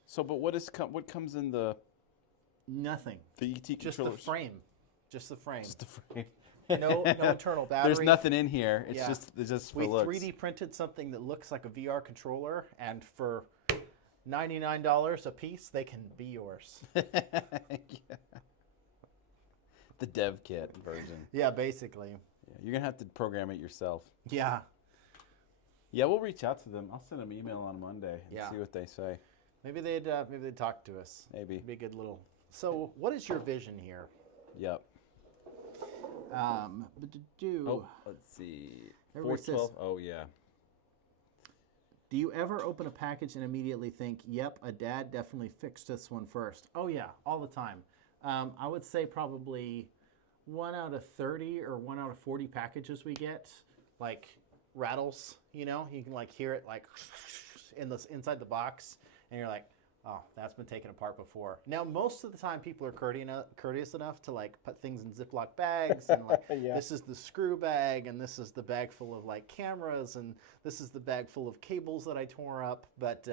So, but what comes in the... Nothing. The ET controllers? Just the frame. Just the frame. Just the frame. No internal battery. There's nothing in here. It's just for looks. We 3D printed something that looks like a VR controller, and for $99 a piece, they can be yours. Yeah. The dev kit version. Yeah, basically. Yeah, you're gonna have to program it yourself. Yeah. Yeah, we'll reach out to them. I'll send them an email on Monday and see what they say. Maybe they'd talk to us. Maybe. It'd be a good little. So, what is your vision here? Yep. Let's see. 412. Oh yeah. Do you ever open a package and immediately think, "Yep, a dad definitely fixed this one first"? Oh yeah, all the time. I would say probably 1 out of 30 or 1 out of 40 packages we get, like rattles. You know, you can like hear it like inside the box, and you're like, oh, that's been taken apart before. Now, most of the time, people are courteous enough to like put things in Ziploc bags, and like this is the screw bag, and this is the bag full of like cameras, and this is the bag full of cables that I tore up. But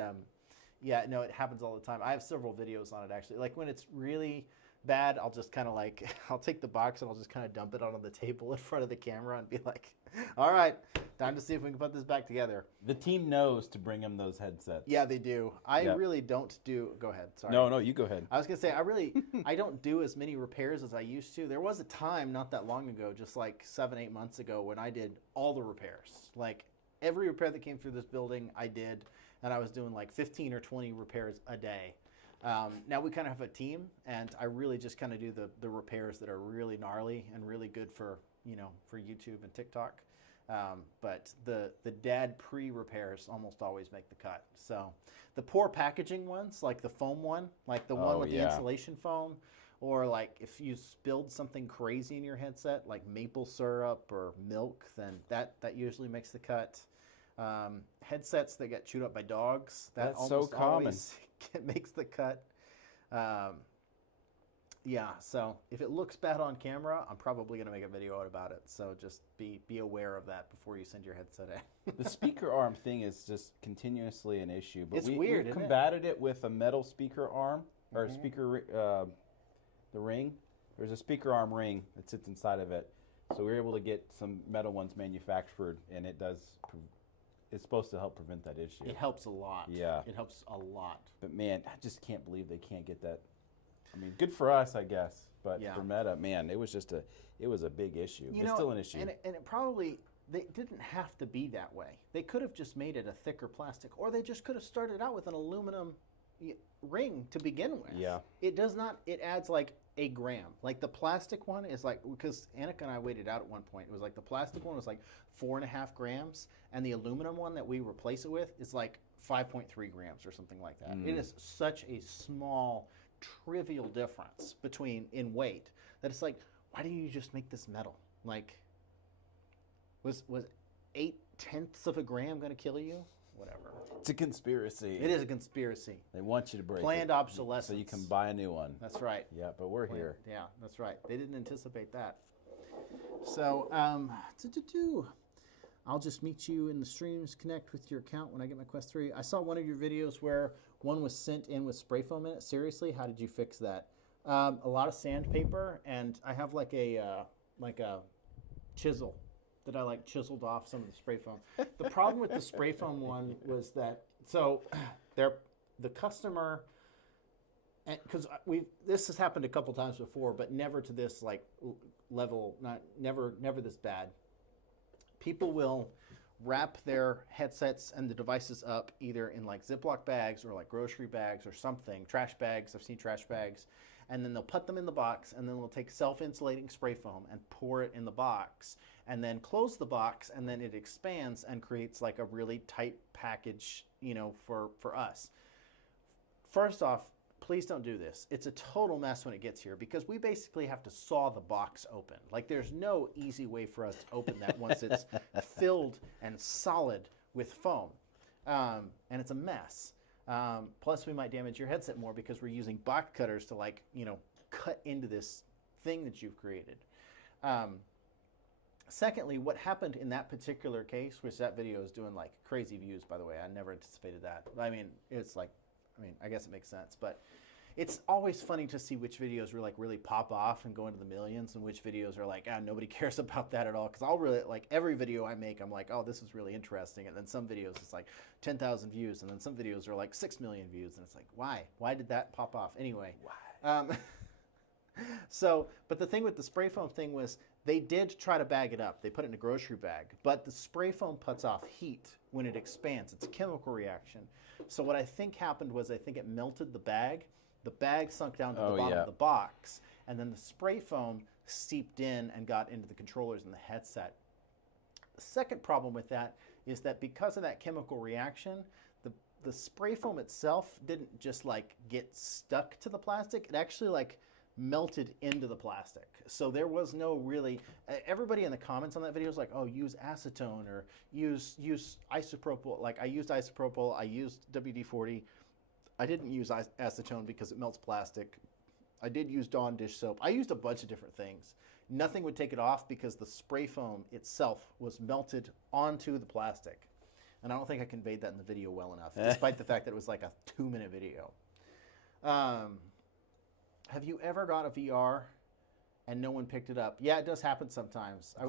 yeah, no, it happens all the time. I have several videos on it actually. Like when it's really bad, I'll just kind of like I'll take the box and I'll just kind of dump it onto the table in front of the camera and be like, all right, time to see if we can put this back together. The team knows to bring them those headsets. Yeah, they do. I really don't do... Go ahead. Sorry. No, you go ahead. I was going to say, I don't do as many repairs as I used to. There was a time not that long ago, just like 7-8 months ago, when I did all the repairs. Like every repair that came through this building, I did. And I was doing like 15 or 20 repairs a day. Now we kind of have a team, and I really just kind of do the repairs that are really gnarly and really good for YouTube and TikTok. But the dad pre-repairs almost always make the cut. So the poor packaging ones, like the foam one, like the one with the insulation foam, or like if you spilled something crazy in your headset, like maple syrup or milk, then that usually makes the cut. Headsets that get chewed up by dogs, that's almost so common. Always makes the cut. Yeah, so if it looks bad on camera, I'm probably going to make a video out about it. So just be aware of that before you send your headset in. The speaker arm thing is just continuously an issue. But it's weird, we've combated it with a metal speaker arm, or speaker, the ring. There's a speaker arm ring that sits inside of it. So we were able to get some metal ones manufactured, and it's supposed to help prevent that issue. It helps a lot. Yeah. It helps a lot. But man, I just can't believe they can't get that I mean, good for us, I guess. But Yeah. for Meta, man, it was a big issue. You It's know, still an issue. And it probably, they didn't have to be that way. They could have just made it a thicker plastic, or they just could have started out with an aluminum ring to begin with. Yeah. It does not, it adds like a gram. Like the plastic one is like, because Annika and I weighed it out at one point. It was like the plastic one was like 4.5 grams, and the aluminum one that we replace it with is like 5.3 grams or something like that. It is such a small, trivial difference in weight that it's like, why didn't you just make this metal? Like, was 0.8 of a gram going to kill you? Whatever. It's a conspiracy. It is a conspiracy. They want you to break Planned it obsolescence. so you can buy a new one. That's right. Yeah, but we're here. Yeah, that's right. They didn't anticipate that. So, I'll just meet you in the streams, connect with your account when I get my Quest 3. I saw one of your videos where one was sent in with spray foam in it. Seriously, how did you fix that? A lot of sandpaper, and I have like a chisel that I like chiseled off some of the spray foam. The problem with the spray foam one was that, so the customer, because this has happened a couple times before, but never to this like level, never this bad. People will wrap their headsets and the devices up either in like Ziploc bags or like grocery bags or something, trash bags. I've seen trash bags. And then they'll put them in the box, and then they'll take self-insulating spray foam and pour it in the box, and then close the box, and then it expands and creates like a really tight package, for us. First off, please don't do this. It's a total mess when it gets here because we basically have to saw the box open. Like there's no easy way for us to open that once it's filled and solid with foam. And it's a mess. Plus we might damage your headset more because we're using box cutters to cut into this thing that you've created. Secondly, what happened in that particular case, which that video is doing like crazy views, by the way, I never anticipated that. I mean, I guess it makes sense, but it's always funny to see which videos really pop off and go into the millions, and which videos are like, nobody cares about that at all. Because I'll really, like, every video I make, I'm like, oh, this is really interesting. And then some videos, it's like 10,000 views. And then some videos are like 6 million views. And it's like, why? Why did that pop off? Anyway. Why? But the thing with the spray foam thing was they did try to bag it up. They put it in a grocery bag. But the spray foam puts off heat when it expands. It's a chemical reaction. So what I think happened was I think it melted the bag. The bag sunk down to the bottom of the box, and then the spray foam seeped in and got into the controllers and the headset. The second problem with that is that because of that chemical reaction, the spray foam itself didn't just like get stuck to the plastic. It actually like melted into the plastic. So there was no really, everybody in the comments on that video was like, oh, use acetone or use isopropyl. Like I used isopropyl, I used WD-40. I didn't use acetone because it melts plastic. I did use Dawn dish soap. I used a bunch of different things. Nothing would take it off because the spray foam itself was melted onto the plastic. And I don't think I conveyed that in the video well enough, despite the fact that it was like a 2-minute video. Have you ever got a VR and no one picked it up? Yeah, it does happen sometimes. I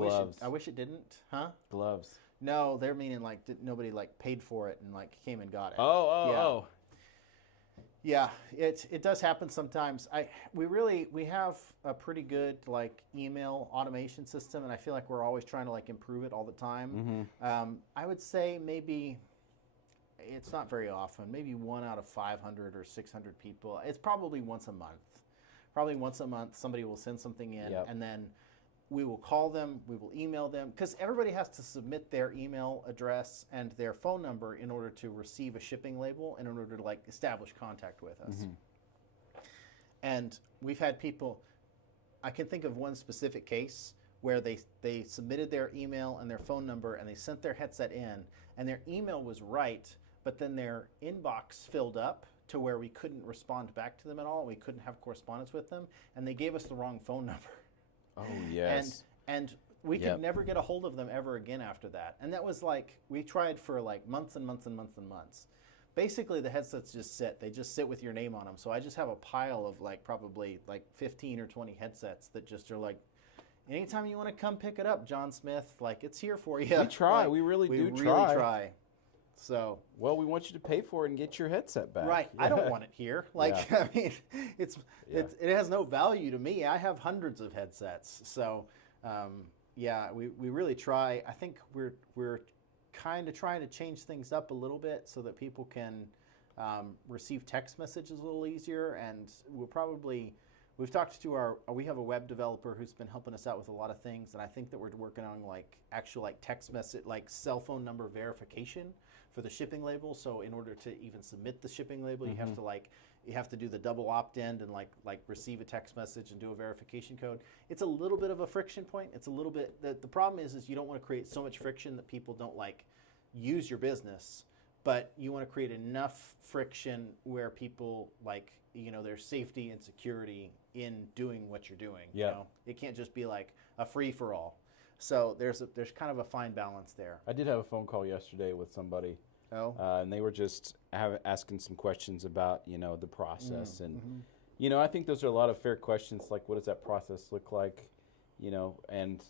wish it didn't. Huh? Gloves. No, they're meaning like nobody like paid for it and like came and got it. Oh. Yeah, it does happen sometimes. We have a pretty good like email automation system, and I feel like we're always trying to like improve it all the time. Mm-hmm. I would say maybe it's not very often. Maybe 1 out of 500 or 600 people. It's probably once a month. Probably once a month, somebody will send something in, and then we will call them, we will email them, because everybody has to submit their email address and their phone number in order to receive a shipping label and in order to like establish contact with us. Mm-hmm. And we've had people, I can think of one specific case where they submitted their email and their phone number and they sent their headset in and their email was right, but then their inbox filled up to where we couldn't respond back to them at all. We couldn't have correspondence with them, and they gave us the wrong phone number. Oh, yes. And we could never get a hold of them ever again after that. And that was like, we tried for like months and months and months and months. Basically, the headsets just sit. They just sit with your name on them. So I just have a pile of like probably like 15 or 20 headsets that just are like, anytime you want to come pick it up, John Smith, like it's here for you. We try. Like, we really do try. So Well, we want you to pay for it and get your headset back. right, I don't want it here. Like Yeah. I mean, it has no value to me. I have hundreds of headsets, so yeah, we really try. I think we're kind of trying to change things up a little bit so that people can receive text messages a little easier, and we've talked to we have a web developer who's been helping us out with a lot of things, and I think that we're working on like actual like text message, like cell phone number verification for the shipping label. So in order to even submit the shipping label, you have to do the double opt-in and like receive a text message and do a verification code. It's a little bit of a friction point. It's a little bit, the problem is you don't want to create so much friction that people don't like use your business, but you want to create enough friction where people like, there's safety and security in doing what you're doing. Yeah. You know? It can't just be like a free for all. So there's kind of a fine balance there. I did have a phone call yesterday with somebody, and they were just asking some questions about the process, and I think those are a lot of fair questions. Like, what does that process look like? And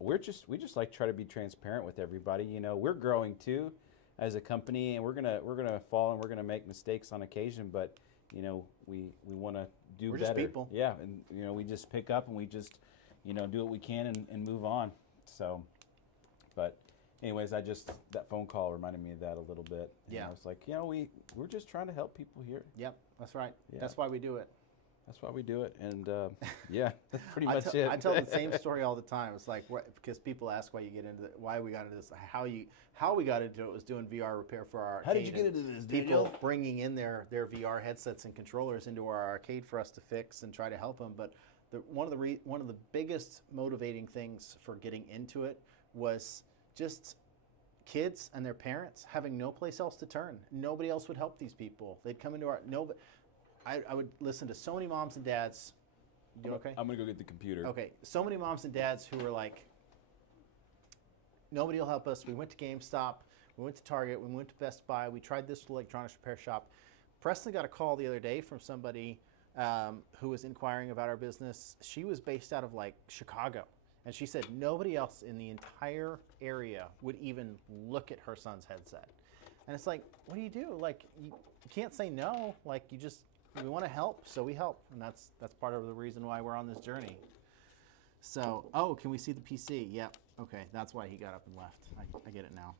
we just like try to be transparent with everybody. We're growing too as a company, and we're gonna fall and we're gonna make mistakes on occasion, but we want to do We're better. just people. Yeah, and we just pick up and we just do what we can and move on. So, but anyways, that phone call reminded me of that a little bit. Yeah. I was like, we're just trying to help people here. Yep, that's right. Yeah. That's why we do it. That's why we do it. And yeah, that's pretty much it. I tell the same story all the time. It's like, because people ask why we got into this, how we got into it was doing VR repair for our arcade. How did you get into this, People Daniel? bringing in their VR headsets and controllers into our arcade for us to fix and try to help them. But one of the biggest motivating things for getting into it was just kids and their parents having no place else to turn. Nobody else would help these people. They'd come into our I would listen to so many moms and dads. You okay? I'm gonna go get the computer. Okay, so many moms and dads who were like, nobody will help us. We went to GameStop, we went to Target, we went to Best Buy, we tried this electronics repair shop. Preston got a call the other day from somebody who was inquiring about our business. She was based out of like Chicago, and she said nobody else in the entire area would even look at her son's headset. And it's like, what do you do? Like, you can't say no. Like, we want to help, so we help, and that's part of the reason why we're on this journey. So, can we see the PC? Yep. Okay, that's why he got up and left. I get it now.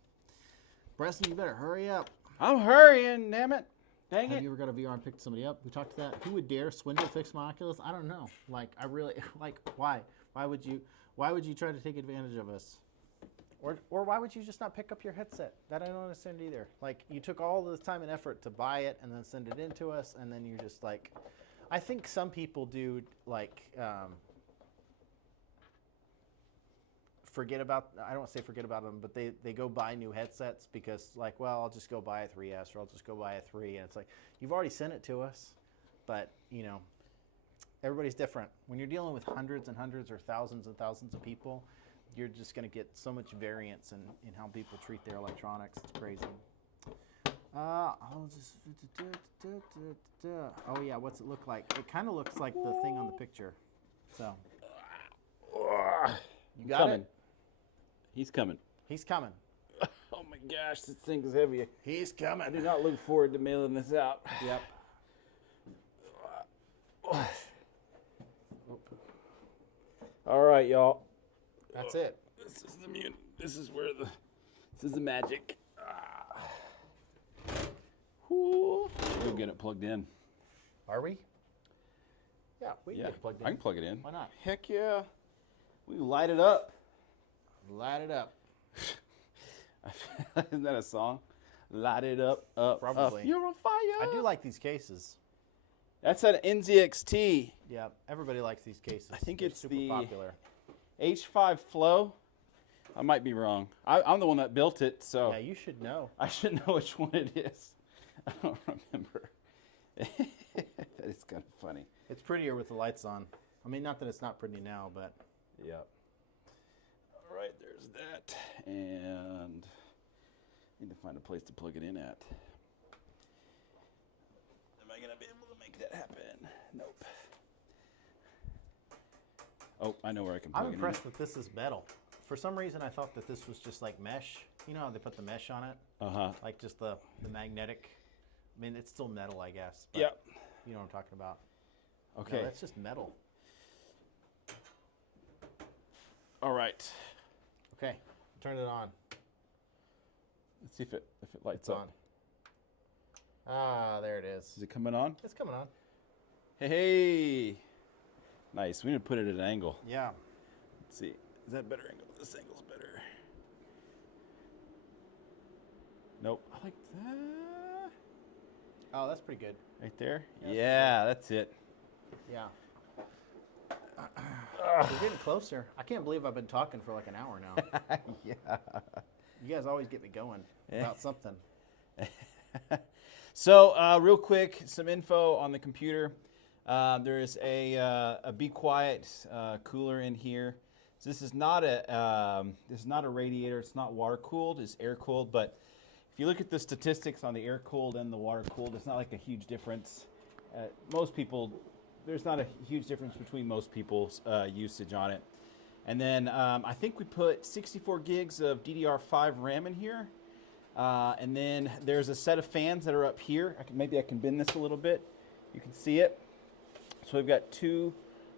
Preston, you better hurry up. I'm hurrying, damn it. Dang Have it. you ever got a VR and picked somebody up? We talked to that. Who would dare swindle fix my Oculus? I don't know. Like, I really, like, why? Why would you try to take advantage of us? Or why would you just not pick up your headset? That I don't understand either. Like, you took all this time and effort to buy it and then send it in to us, and then you're just like, I think some people do, like, forget about, I don't want to say forget about them, but they go buy new headsets because, like, well, I'll just go buy a 3S or I'll just go buy a 3. And it's like, you've already sent it to us, but, everybody's different. When you're dealing with hundreds and hundreds or thousands and thousands of people, you're just going to get so much variance in how people treat their electronics. It's crazy. I'll just... Oh, yeah, what's it look like? It kind of looks like the thing on the picture. So... You got it? He's coming. He's coming. Oh my gosh, this thing's heavy. He's coming. I do not look forward to mailing this out. Yep. All right, y'all. That's it. This is the magic. We'll get it plugged in. Are we? Yeah, we can get it plugged in. I can plug it in. Why not? Heck yeah. We light it up. Light it up. Isn't that a song? Light it up, up, Probably. up. You're on fire. I do like these cases. That's an NZXT. Yeah, everybody likes these cases. I think They're it's super the popular. H5 Flow. I might be wrong. I'm the one that built it, so Yeah, you should know. I should know which one it is. I don't remember. That is kind of funny. It's prettier with the lights on. I mean, not that it's not pretty now, but Yep. All right, there's that. And need to find a place to plug it in at. Am I going to be able to make that happen? Nope. Oh, I know where I can plug I'm it in. impressed that this is metal. For some reason, I thought that this was just like mesh, You know how they put the mesh on it? Uh-huh. Like just the magnetic. I mean, it's still metal, I guess. But Yep. You know what I'm talking about. Okay. No, that's just metal. All right. Okay. Turn it on. Let's see if it lights It's up. on. Ah, there it is. Is it coming on? It's coming on. Hey. Nice. We need to put it at an angle. Yeah. Let's see. Is that better angle? This angle's better. Nope. I like that. Oh, that's pretty good. Right there? Yeah, Yeah, that's it. Yeah. We're getting closer. I can't believe I've been talking for like an hour now. Yeah. You guys always get me going about something. So, real quick, some info on the computer. There is a Be Quiet cooler in here. So this is not a radiator. It's not water cooled. It's air cooled. But if you look at the statistics on the air cooled and the water cooled, it's not like a huge difference. Most people, there's not a huge difference between most people's usage on it. And then I think we put 64 gigs of DDR5 RAM in here. And then there's a set of fans that are up here. Maybe I can bend this a little bit. You can see it. So we've got two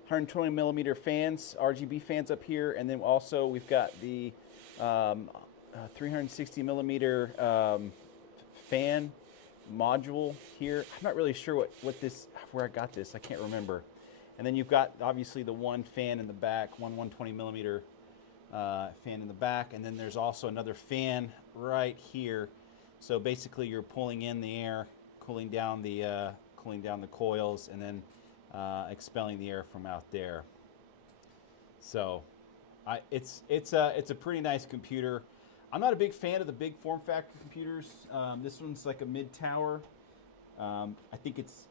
120 millimeter fans, RGB fans up here. And then also we've got the 360 millimeter fan module here. I'm not really sure where I got this. I can't remember. And then you've got obviously the one fan in the back, one 120 millimeter fan in the back, and then there's also another fan right here. So basically, you're pulling in the air, cooling down the coils, and then expelling the air from out there. So, it's a pretty nice computer. I'm not a big fan of the big form factor computers. This one's like a mid tower. I think it's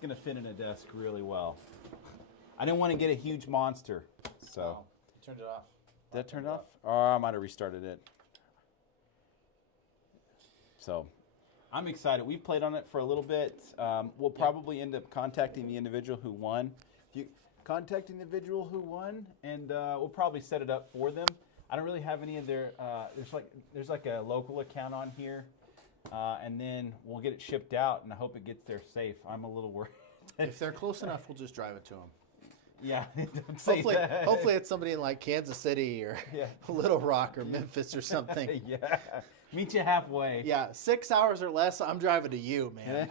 gonna fit in a desk really well. I didn't want to get a huge monster, so. Oh, you turned it off. Did that turn it off? Or I might have restarted it. So, I'm excited. We've played on it for a little bit. We'll probably end up contacting the individual who won. Contacting the individual who won, and we'll probably set it up for them. I don't really have any of their. There's like a local account on here, and then we'll get it shipped out, and I hope it gets there safe. I'm a little worried. If they're close enough, we'll just drive it to them. Yeah, don't say that. Hopefully it's somebody in like Kansas City or Little Rock or Memphis or something. Yeah, meet you halfway. Yeah, 6 hours or less, I'm driving to you, man.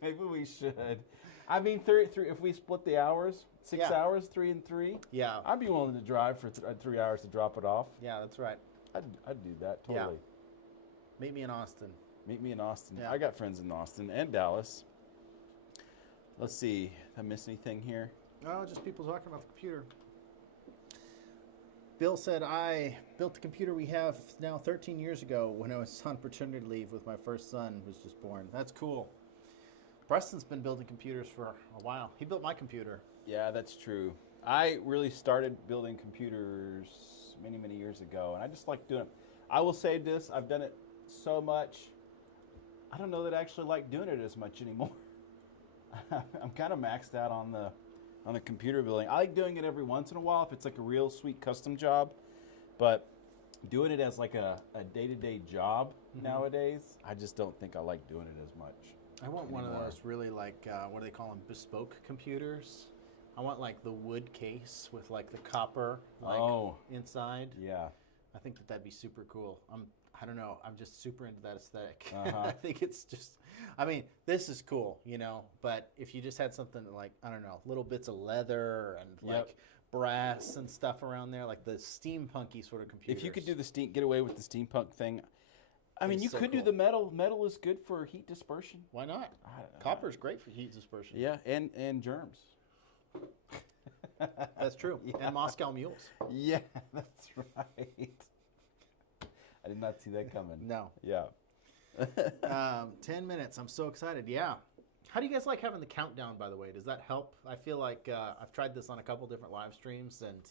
Maybe we should. I mean, if we split the hours, 6 hours, 3 and 3. Yeah. I'd be willing to drive for 3 hours to drop it off. Yeah, that's right. I'd do that totally. Yeah. Meet me in Austin. Meet me in Austin. Yeah. I got friends in Austin and Dallas. Let's see. Did I miss anything here? Oh, just people talking about the computer. Bill said, I built the computer we have now 13 years ago when I was on paternity leave with my first son who was just born. That's cool. Preston's been building computers for a while. He built my computer. Yeah, that's true. I really started building computers many, many years ago, and I just like doing it. I will say this, I've done it so much, I don't know that I actually like doing it as much anymore. I'm kind of maxed out on the computer building. I like doing it every once in a while if it's like a real sweet custom job, but doing it as like a day-to-day job nowadays, I just don't think I like doing it as much. I want one of those really like, what do they call them, bespoke computers. I want like the wood case with like the copper inside. Yeah. I think that'd be super cool. I don't know. I'm just super into that aesthetic. Uh-huh. I think it's just, I mean, this is cool, you know, but if you just had something like, I don't know, little bits of leather and like brass and stuff around there, like the steampunky sort of computers. If you could do get away with the steampunk thing, I mean, you so could do cool. the metal. Metal is good for heat dispersion. Why not? Copper's great for heat dispersion. Yeah, and germs. That's true. Yeah. And Moscow mules. Yeah, that's right. I did not see that coming. No. Yeah. 10 minutes. I'm so excited. Yeah. How do you guys like having the countdown, by the way? Does that help? I feel like I've tried this on a couple different live streams, and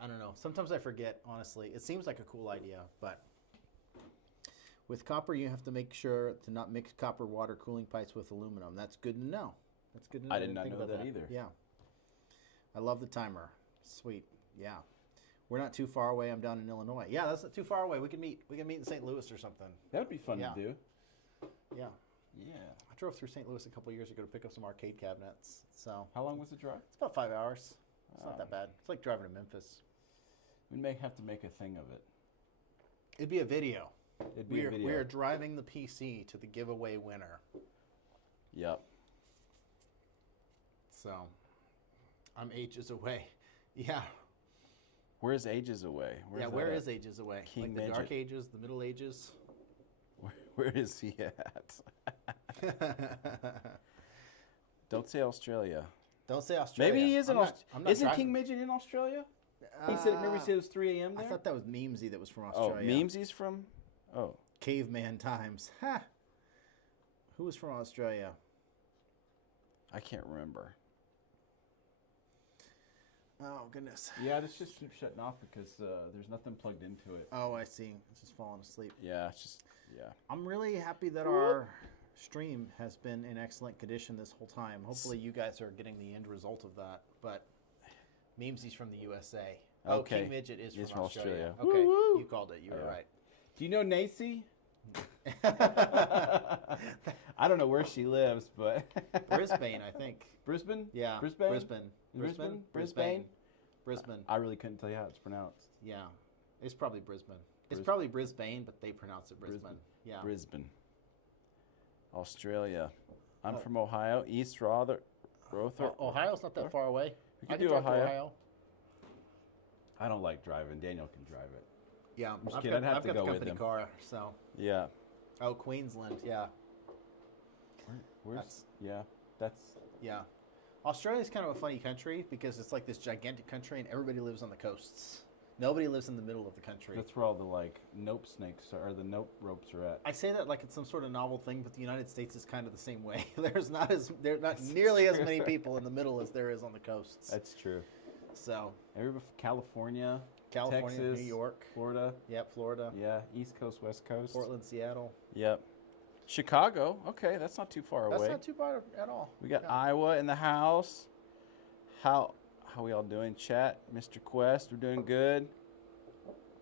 I don't know. Sometimes I forget, honestly. It seems like a cool idea, but with copper, you have to make sure to not mix copper water cooling pipes with aluminum. That's good to know. That's good to know. I did not know that either. Yeah. I love the timer. Sweet. Yeah. We're not too far away. I'm down in Illinois. Yeah, that's not too far away. We can meet. We can meet in St. Louis or something. That would be fun Yeah. to do. Yeah. Yeah. I drove through St. Louis a couple years ago to pick up some arcade cabinets. So How long was the drive? it's about 5 hours. It's not Oh. that bad. It's like driving to Memphis. We may have to make a thing of it. It'd be a video. It'd be a video. We are driving the PC to the giveaway winner. Yep. So I'm ages away. Yeah. Where's Ages Away? Where's Where that is ages away? King like the Midget. Dark Ages, the Middle Ages. Where is he at? Don't say Australia. Don't say Australia. Maybe he is in I'm not Australia. Isn't driving- King Midget in Australia? He said, remember he said it was 3 a.m. I there? thought that was Memesy that was from Oh, Australia. Memesey's from? Oh. Caveman times. Ha! Who was from Australia? I can't remember. Oh, goodness. Yeah, this just keeps shutting off because there's nothing plugged into it. Oh, I see. It's just falling asleep. Yeah, it's just, yeah. I'm really happy that our stream has been in excellent condition this whole time. Hopefully you guys are getting the end result of that. But Memesy's from the USA. Oh, Okay. King Midget is He's from Australia. Australia. Okay, Woo-woo. you called it. You were Yeah. right. Do you know Nacy? I don't know where she lives, but Brisbane, I think. Brisbane? Yeah. Brisbane? Brisbane. Brisbane? Brisbane. Brisbane. I really couldn't tell you how it's pronounced. Yeah. It's probably Brisbane. It's Bris- probably Brisbane, but they pronounce it Brisbane. Brisbane. Yeah. Brisbane. Australia. I'm Oh. from Ohio, East Rother. Ohio's not that far away. We I could can do drive to Ohio. I don't like driving. Daniel can drive it. Yeah, just I've kidding. got, I'd have I've to got go the with company him. car, so. Yeah. Oh, Queensland, yeah. Where's? That's- Yeah. That's. Yeah. Australia's kind of a funny country because it's like this gigantic country and everybody lives on the coasts. Nobody lives in the middle of the country. That's where all the like nope snakes are, or the nope ropes are at. I say that like it's some sort of novel thing, but the United States is kind of the same way. There's not nearly as many people in the middle as there is on the coasts. That's true. So, Everybody, California, California, Texas, New York, Florida. yep, Florida, Yeah, East Coast, West Coast. Portland, Seattle. Yep. Chicago. Okay, that's not too far That's away. not too far at all. We got Yeah. Iowa in the house. How we all doing, chat? Mr. Quest, we're doing good.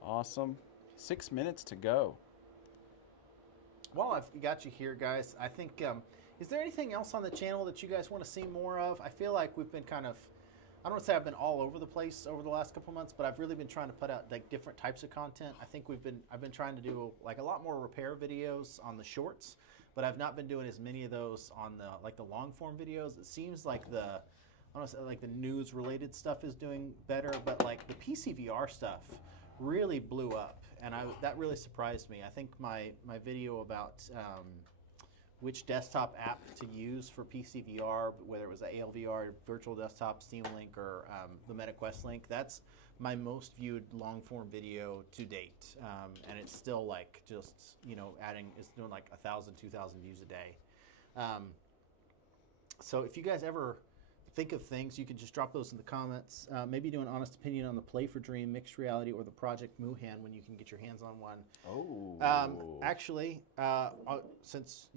Awesome. 6 minutes to go. Well, I've got you here, guys. I think, is there anything else on the channel that you guys want to see more of? I feel like we've been kind of, I don't want to say I've been all over the place over the last couple months, but I've really been trying to put out like different types of content. I think I've been trying to do like a lot more repair videos on the shorts, but I've not been doing as many of those on the like the long form videos. It seems like I don't say like the news related stuff is doing better, but like the PCVR stuff really blew up, and that really surprised me. I think my video about which desktop app to use for PCVR, whether it was the ALVR, Virtual Desktop, Steam Link, or the MetaQuest Link, that's my most viewed long form video to date, and it's still like just it's doing like 1,000, 2,000 views a day. So if you guys ever think of things, you can just drop those in the comments. Maybe do an honest opinion on the Play for Dream mixed reality or the Project Muhan when you can get your hands on one. Oh. Actually, since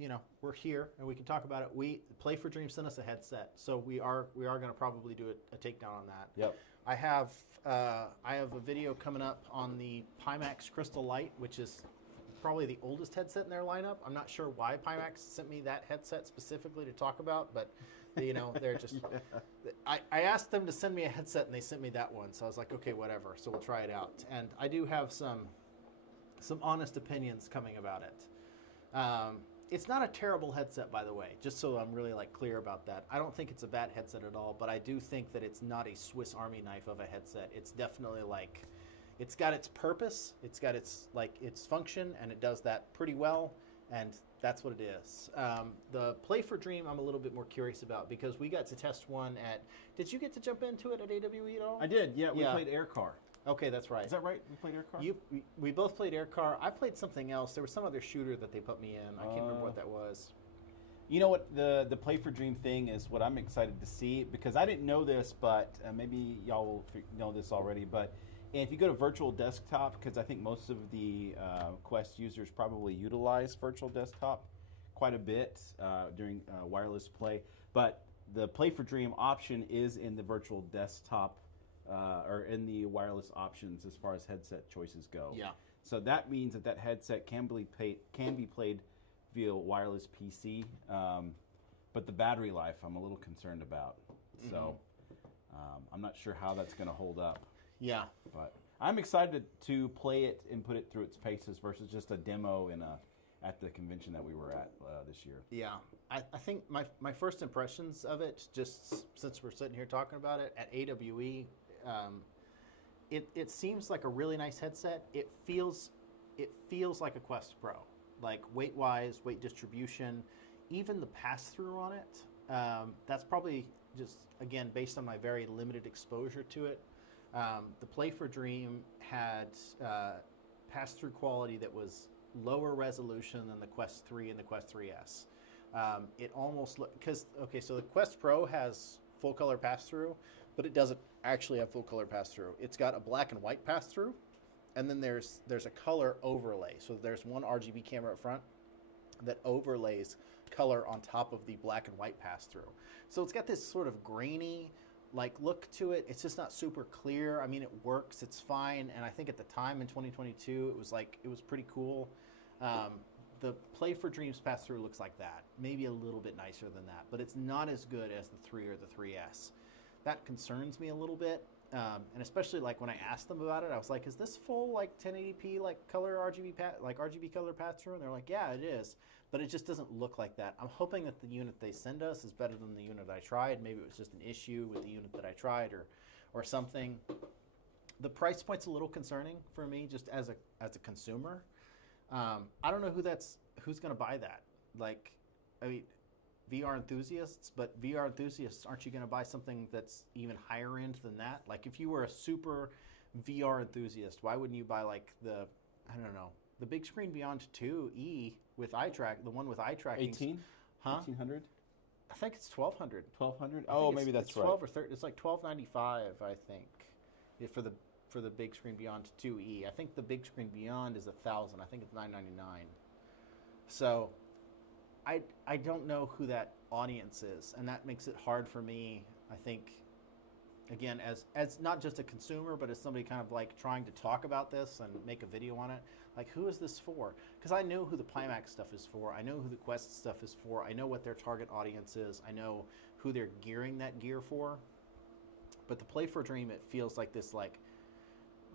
we're here and we can talk about it, Play for Dream sent us a headset, so we are going to probably do a takedown on that. Yep. I have a video coming up on the Pimax Crystal Light, which is probably the oldest headset in their lineup. I'm not sure why Pimax sent me that headset specifically to talk about, but they're just. Yeah. I asked them to send me a headset and they sent me that one, so I was like, okay, whatever. So we'll try it out, and I do have some honest opinions coming about it. It's not a terrible headset, by the way, just so I'm really clear about that. I don't think it's a bad headset at all, but I do think that it's not a Swiss Army knife of a headset. It's definitely it's got its purpose, it's got its function, and it does that pretty well, and that's what it is. The Play for Dream I'm a little bit more curious about because we got to test one at, did you get to jump into it at AWE at all? I did. Yeah, we Yeah. played Air Car. Okay, that's right. Is that right? We played Air Car. We both played Air Car. I played something else. There was some other shooter that they put me in. I can't remember what that was. You know what, the Play for Dream thing is what I'm excited to see, because I didn't know this, but maybe y'all will know this already, but if you go to Virtual Desktop, because I think most of the Quest users probably utilize Virtual Desktop quite a bit during wireless play, but the Play for Dream option is in the Virtual Desktop or in the wireless options as far as headset choices go. Yeah. So that means that that headset can be played via wireless PC, but the battery life I'm a little concerned about. So I'm not sure how that's going to hold up. Yeah. But I'm excited to play it and put it through its paces versus just a demo at the convention that we were at this year. Yeah. I think my first impressions of it, just since we're sitting here talking about it, at AWE, it seems like a really nice headset. It feels like a Quest Pro, like weight-wise, weight distribution, even the pass-through on it. That's probably just, again, based on my very limited exposure to it. The Play for Dream had pass-through quality that was lower resolution than the Quest 3 and the Quest 3S. It almost so the Quest Pro has full color pass-through, but it doesn't actually have full color pass-through. It's got a black and white pass-through, and then there's a color overlay. So there's one RGB camera up front that overlays color on top of the black and white pass-through. So it's got this sort of grainy look to it. It's just not super clear. I mean, it works, it's fine, and I think at the time in 2022 it was pretty cool. The Play for Dreams pass-through looks like that, maybe a little bit nicer than that, but it's not as good as the 3 or the 3S. That concerns me a little bit, and especially when I asked them about it, I was like, is this full 1080p color RGB color pass-through? And they're like, yeah, it is, but it just doesn't look like that. I'm hoping that the unit they send us is better than the unit I tried. Maybe it was just an issue with the unit that I tried or something. The price point's a little concerning for me just as a consumer. I don't know who's going to buy that. I mean, VR enthusiasts, but VR enthusiasts, aren't you going to buy something that's even higher end than that? If you were a super VR enthusiast, why wouldn't you buy the Big Screen Beyond 2E with eye track, the one with eye tracking? 18? Huh? 1800? I think it's 1200. 1200? Oh, maybe that's right. 12 or 13. It's like $12.95, I think, for the Big Screen Beyond 2E. I think the Big Screen Beyond is $1,000. I think it's $999. So I don't know who that audience is, and that makes it hard for me, I think, again, as not just a consumer, but as somebody kind of trying to talk about this and make a video on it. Who is this for? Because I know who the Pimax stuff is for. I know who the Quest stuff is for. I know what their target audience is. I know who they're gearing that gear for. But the Play for Dream, it feels like this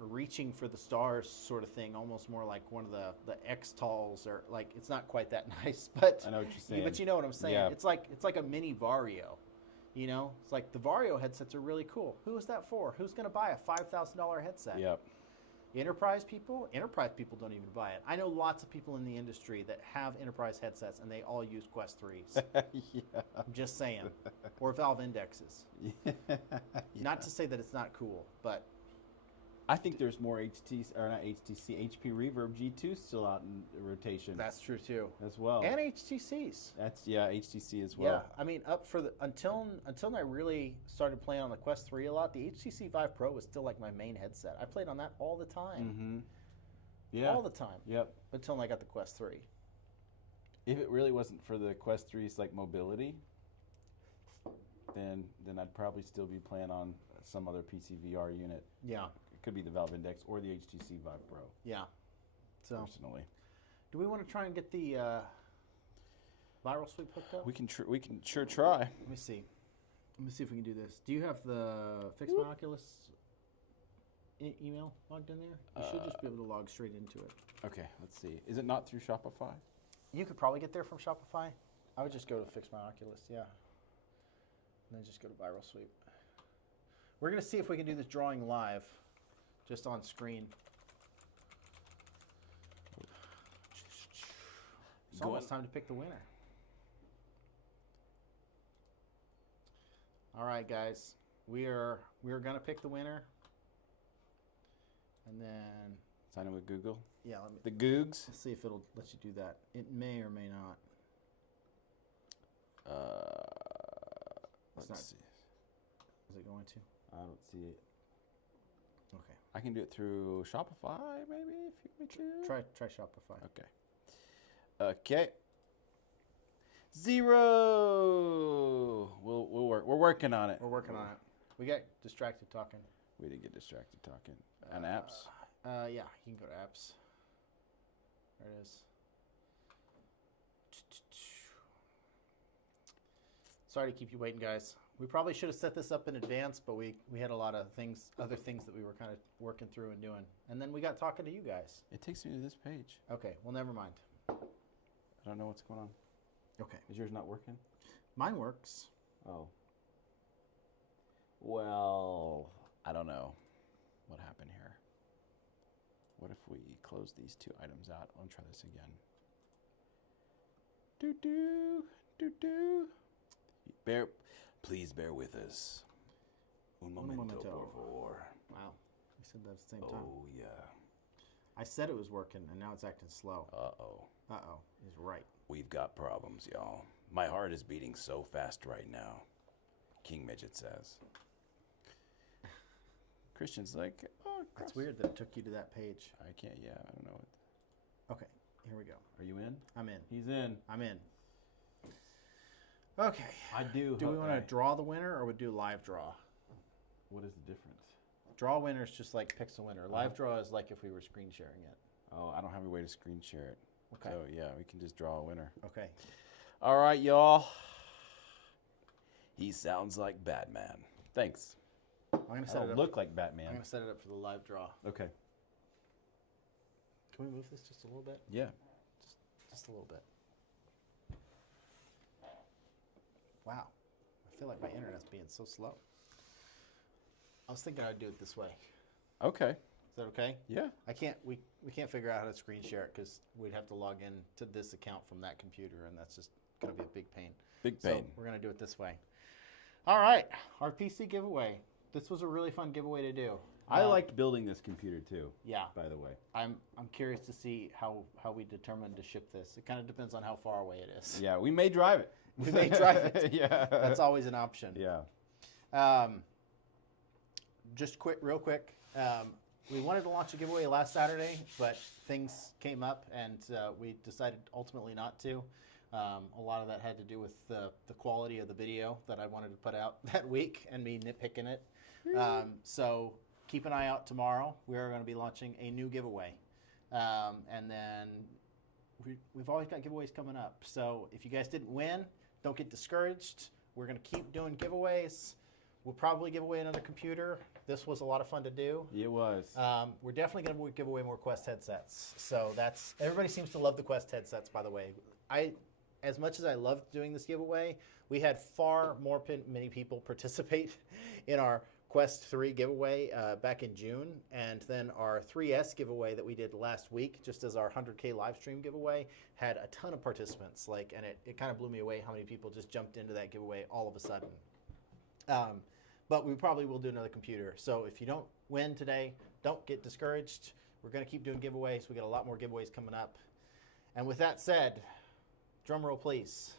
reaching for the stars sort of thing, almost more like one of the X-Tals, or it's not quite that nice, but I know what you're saying. But you know what I'm saying. Yeah. It's like a mini Vario. It's like the Vario headsets are really cool. Who is that for? Who's going to buy a $5,000 headset? Yep. Enterprise people don't even buy it. I know lots of people in the industry that have enterprise headsets, and they all use Quest 3s. Yeah. I'm just saying. Or Valve Indexes. Yeah. Not to say that it's not cool, but I think there's more HP Reverb G2 still out in rotation. that's true too. As well. And HTCs. HTC as well. Yeah, I mean, until I really started playing on the Quest 3 a lot, the HTC Vive Pro was still my main headset. I played on that all the time. Mm-hmm. Yeah. All the time. Yep. Until I got the Quest 3. If it really wasn't for the Quest 3's mobility, then I'd probably still be playing on some other PC VR unit. Yeah. It could be the Valve Index or the HTC Vive Pro. Yeah. So, personally, do we want to try and get the viral sweep hooked up? we can sure try. Let me see if we can do this. Do you have the Fix My Oculus email logged in there? You should just be able to log straight into it. Okay, let's see. Is it not through Shopify? You could probably get there from Shopify. I would just go to Fix My Oculus, yeah. And then just go to Viral Sweep. We're going to see if we can do this drawing live, just on screen. It's almost time to pick the winner. All right, guys. We are going to pick the winner. And then Sign in with Google. yeah, The Googs. let's see if it'll let you do that. It may or may not. Let's not- see. Is it going to? I don't see it. Okay. I can do it through Shopify, maybe, if you want me to. Try Shopify. Okay. 0. We're working on it. We're working on it. We got distracted talking. We did get distracted talking. And apps? Yeah, you can go to apps. There it is. Sorry to keep you waiting, guys. We probably should have set this up in advance, but we had a lot of other things that we were kind of working through and doing. And then we got talking to you guys. It takes me to this page. Okay, well, never mind. I don't know what's going on. Okay. Is yours not working? Mine works. Oh. Well, I don't know what happened here. What if we close these two items out? I'll try this again. Please bear with us. Un momento, por favor. Wow. We said that at the same time. Oh, yeah. I said it was working, and now it's acting slow. Uh-oh. Uh-oh. He's right. We've got problems, y'all. My heart is beating so fast right now. King Midget says. Christian's like, oh, That's weird that it took you to that page. I can't, yeah, I don't know. Okay, here we go. Are you in? I'm in. He's in. I'm in. Okay. I do. Do we want to draw the winner, or we do live draw? What is the difference? Draw winner is just like picks a winner. Live draw is like if we were screen sharing it. Oh, I don't have a way to screen share it. Okay. So, yeah, we can just draw a winner. Okay. All right, y'all. He sounds like Batman. Thanks. I'm gonna set I it don't up. look like Batman. I'm gonna set it up for the live draw. Okay. Can we move this just a little bit? Yeah. Just a little bit. Wow. I feel like my internet's being so slow. I was thinking I'd do it this way. Okay. Is that okay? Yeah. We can't figure out how to screen share it because we'd have to log in to this account from that computer, and that's just gonna be a big pain. Big So pain. we're gonna do it this way. All right, our PC giveaway. This was a really fun giveaway to do. I liked building this computer too. Yeah. By the way. I'm curious to see how we determine to ship this. It kind of depends on how far away it is. Yeah, we may drive it. We may drive it. Yeah. That's always an option. Yeah. Just real quick. We wanted to launch a giveaway last Saturday, but things came up, and we decided ultimately not to. A lot of that had to do with the quality of the video that I wanted to put out that week and me nitpicking it. So keep an eye out tomorrow. We're going to be launching a new giveaway. And then we've always got giveaways coming up. So if you guys didn't win, don't get discouraged. We're going to keep doing giveaways. We'll probably give away another computer. This was a lot of fun to do. It was. We're definitely going to give away more Quest headsets. So everybody seems to love the Quest headsets, by the way. As much as I loved doing this giveaway, we had far more many people participate in our Quest 3 giveaway back in June, and then our 3S giveaway that we did last week, just as our 100K live stream giveaway, had a ton of participants. And it kind of blew me away how many people just jumped into that giveaway all of a sudden. But we probably will do another computer. So if you don't win today, don't get discouraged. We're going to keep doing giveaways. We got a lot more giveaways coming up. And with that said, drum roll, please.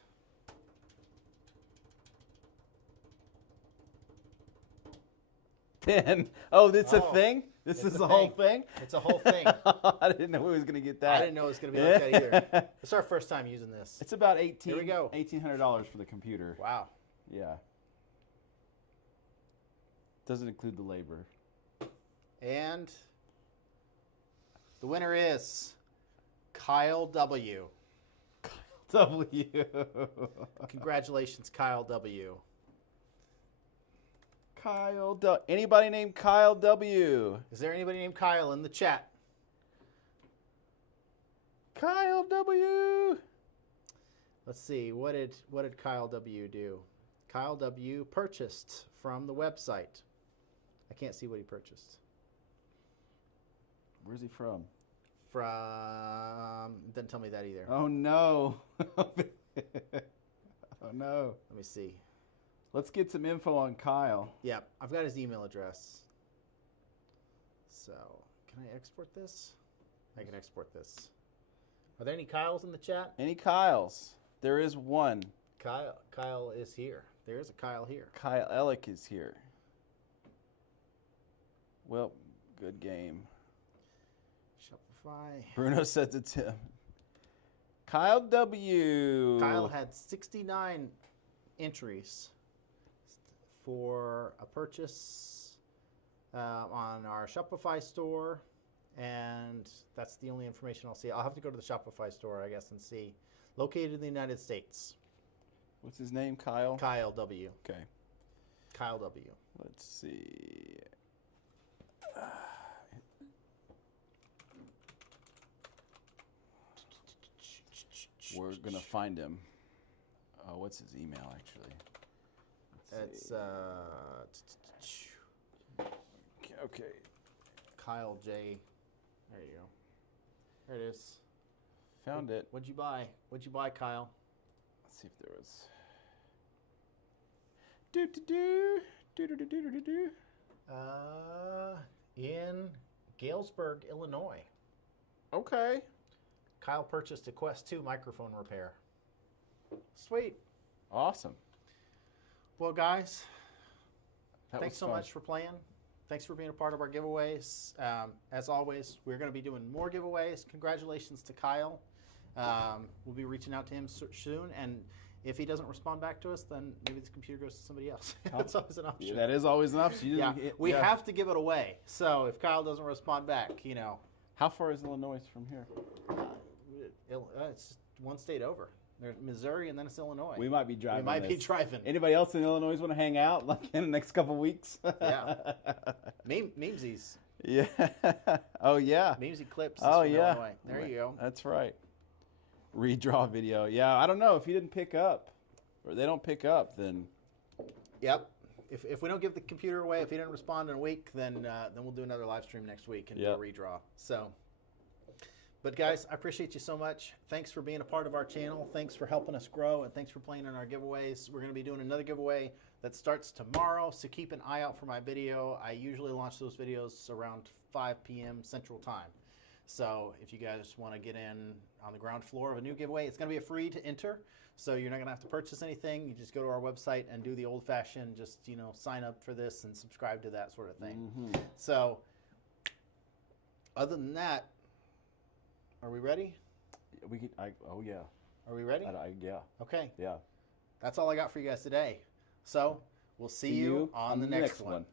Oh, it's a Oh, thing? This it's is a the whole thing. thing? It's a whole thing. I didn't know we was going to get that. I didn't know it was going to be like that either. It's our first time using this. It's about Here we go. $1,800 for the computer. Wow. Yeah. Doesn't include the labor. And the winner is Kyle W. W. Congratulations, Kyle W. Kyle W. Anybody named Kyle W? Is there anybody named Kyle in the chat? Kyle W. Let's see. What did Kyle W do? Kyle W purchased from the website. I can't see what he purchased. Where's he from? Doesn't tell me that either. Oh, no. Oh, no. Let me see. Let's get some info on Kyle. Yeah, I've got his email address. So, can I export this? I can export this. Are there any Kyles in the chat? Any Kyles? There is one. Kyle is here. There is a Kyle here. Kyle Ellick is here. Well, good game. Shopify. Bruno says it's him. Kyle W. Kyle had 69 entries for a purchase on our Shopify store, and that's the only information I'll see. I'll have to go to the Shopify store, I guess, and see. Located in the United States. What's his name? Kyle? Kyle W. Okay. Kyle W. Let's see. We're going to find him. What's his email, actually? It's okay. Kyle J. There you go. There it is. Found it. What'd you buy? What'd you buy, Kyle? Let's see if there was. Do. In Galesburg, Illinois. Okay. Kyle purchased a Quest 2 microphone repair. Sweet. Awesome. Well, guys, That thanks was so fun. much for playing. Thanks for being a part of our giveaways. As always, we're going to be doing more giveaways. Congratulations to Kyle. We'll be reaching out to him soon, and if he doesn't respond back to us, then maybe this computer goes to somebody else. That's always an option. Yeah, that is always an option. Yeah, we have to give it away. So if Kyle doesn't respond back, you know. How far is Illinois from here? It's one state over. There's Missouri, and then it's Illinois. We might be driving. We might be driving. Anybody else in Illinois want to hang out like in the next couple weeks? Yeah. Memesies. Yeah. Oh yeah. Memesy clips. Oh from yeah. Illinois. There you go. That's right. Redraw video. Yeah, I don't know if he didn't pick up, or they don't pick up, then. Yep. If we don't give the computer away, if he didn't respond in a week, then we'll do another live stream next week and do a redraw. So. But guys, I appreciate you so much. Thanks for being a part of our channel. Thanks for helping us grow, and thanks for playing in our giveaways. We're going to be doing another giveaway that starts tomorrow, so keep an eye out for my video. I usually launch those videos around 5 p.m. Central Time. So if you guys want to get in on the ground floor of a new giveaway, it's going to be free to enter, so you're not going to have to purchase anything. You just go to our website and do the old-fashioned, just, you know, sign up for this and subscribe to that sort of thing. Mm-hmm. So other than that, are we ready? We can. Oh yeah. Are we ready? Yeah. Okay. Yeah. That's all I got for you guys today. So we'll see you on the next one.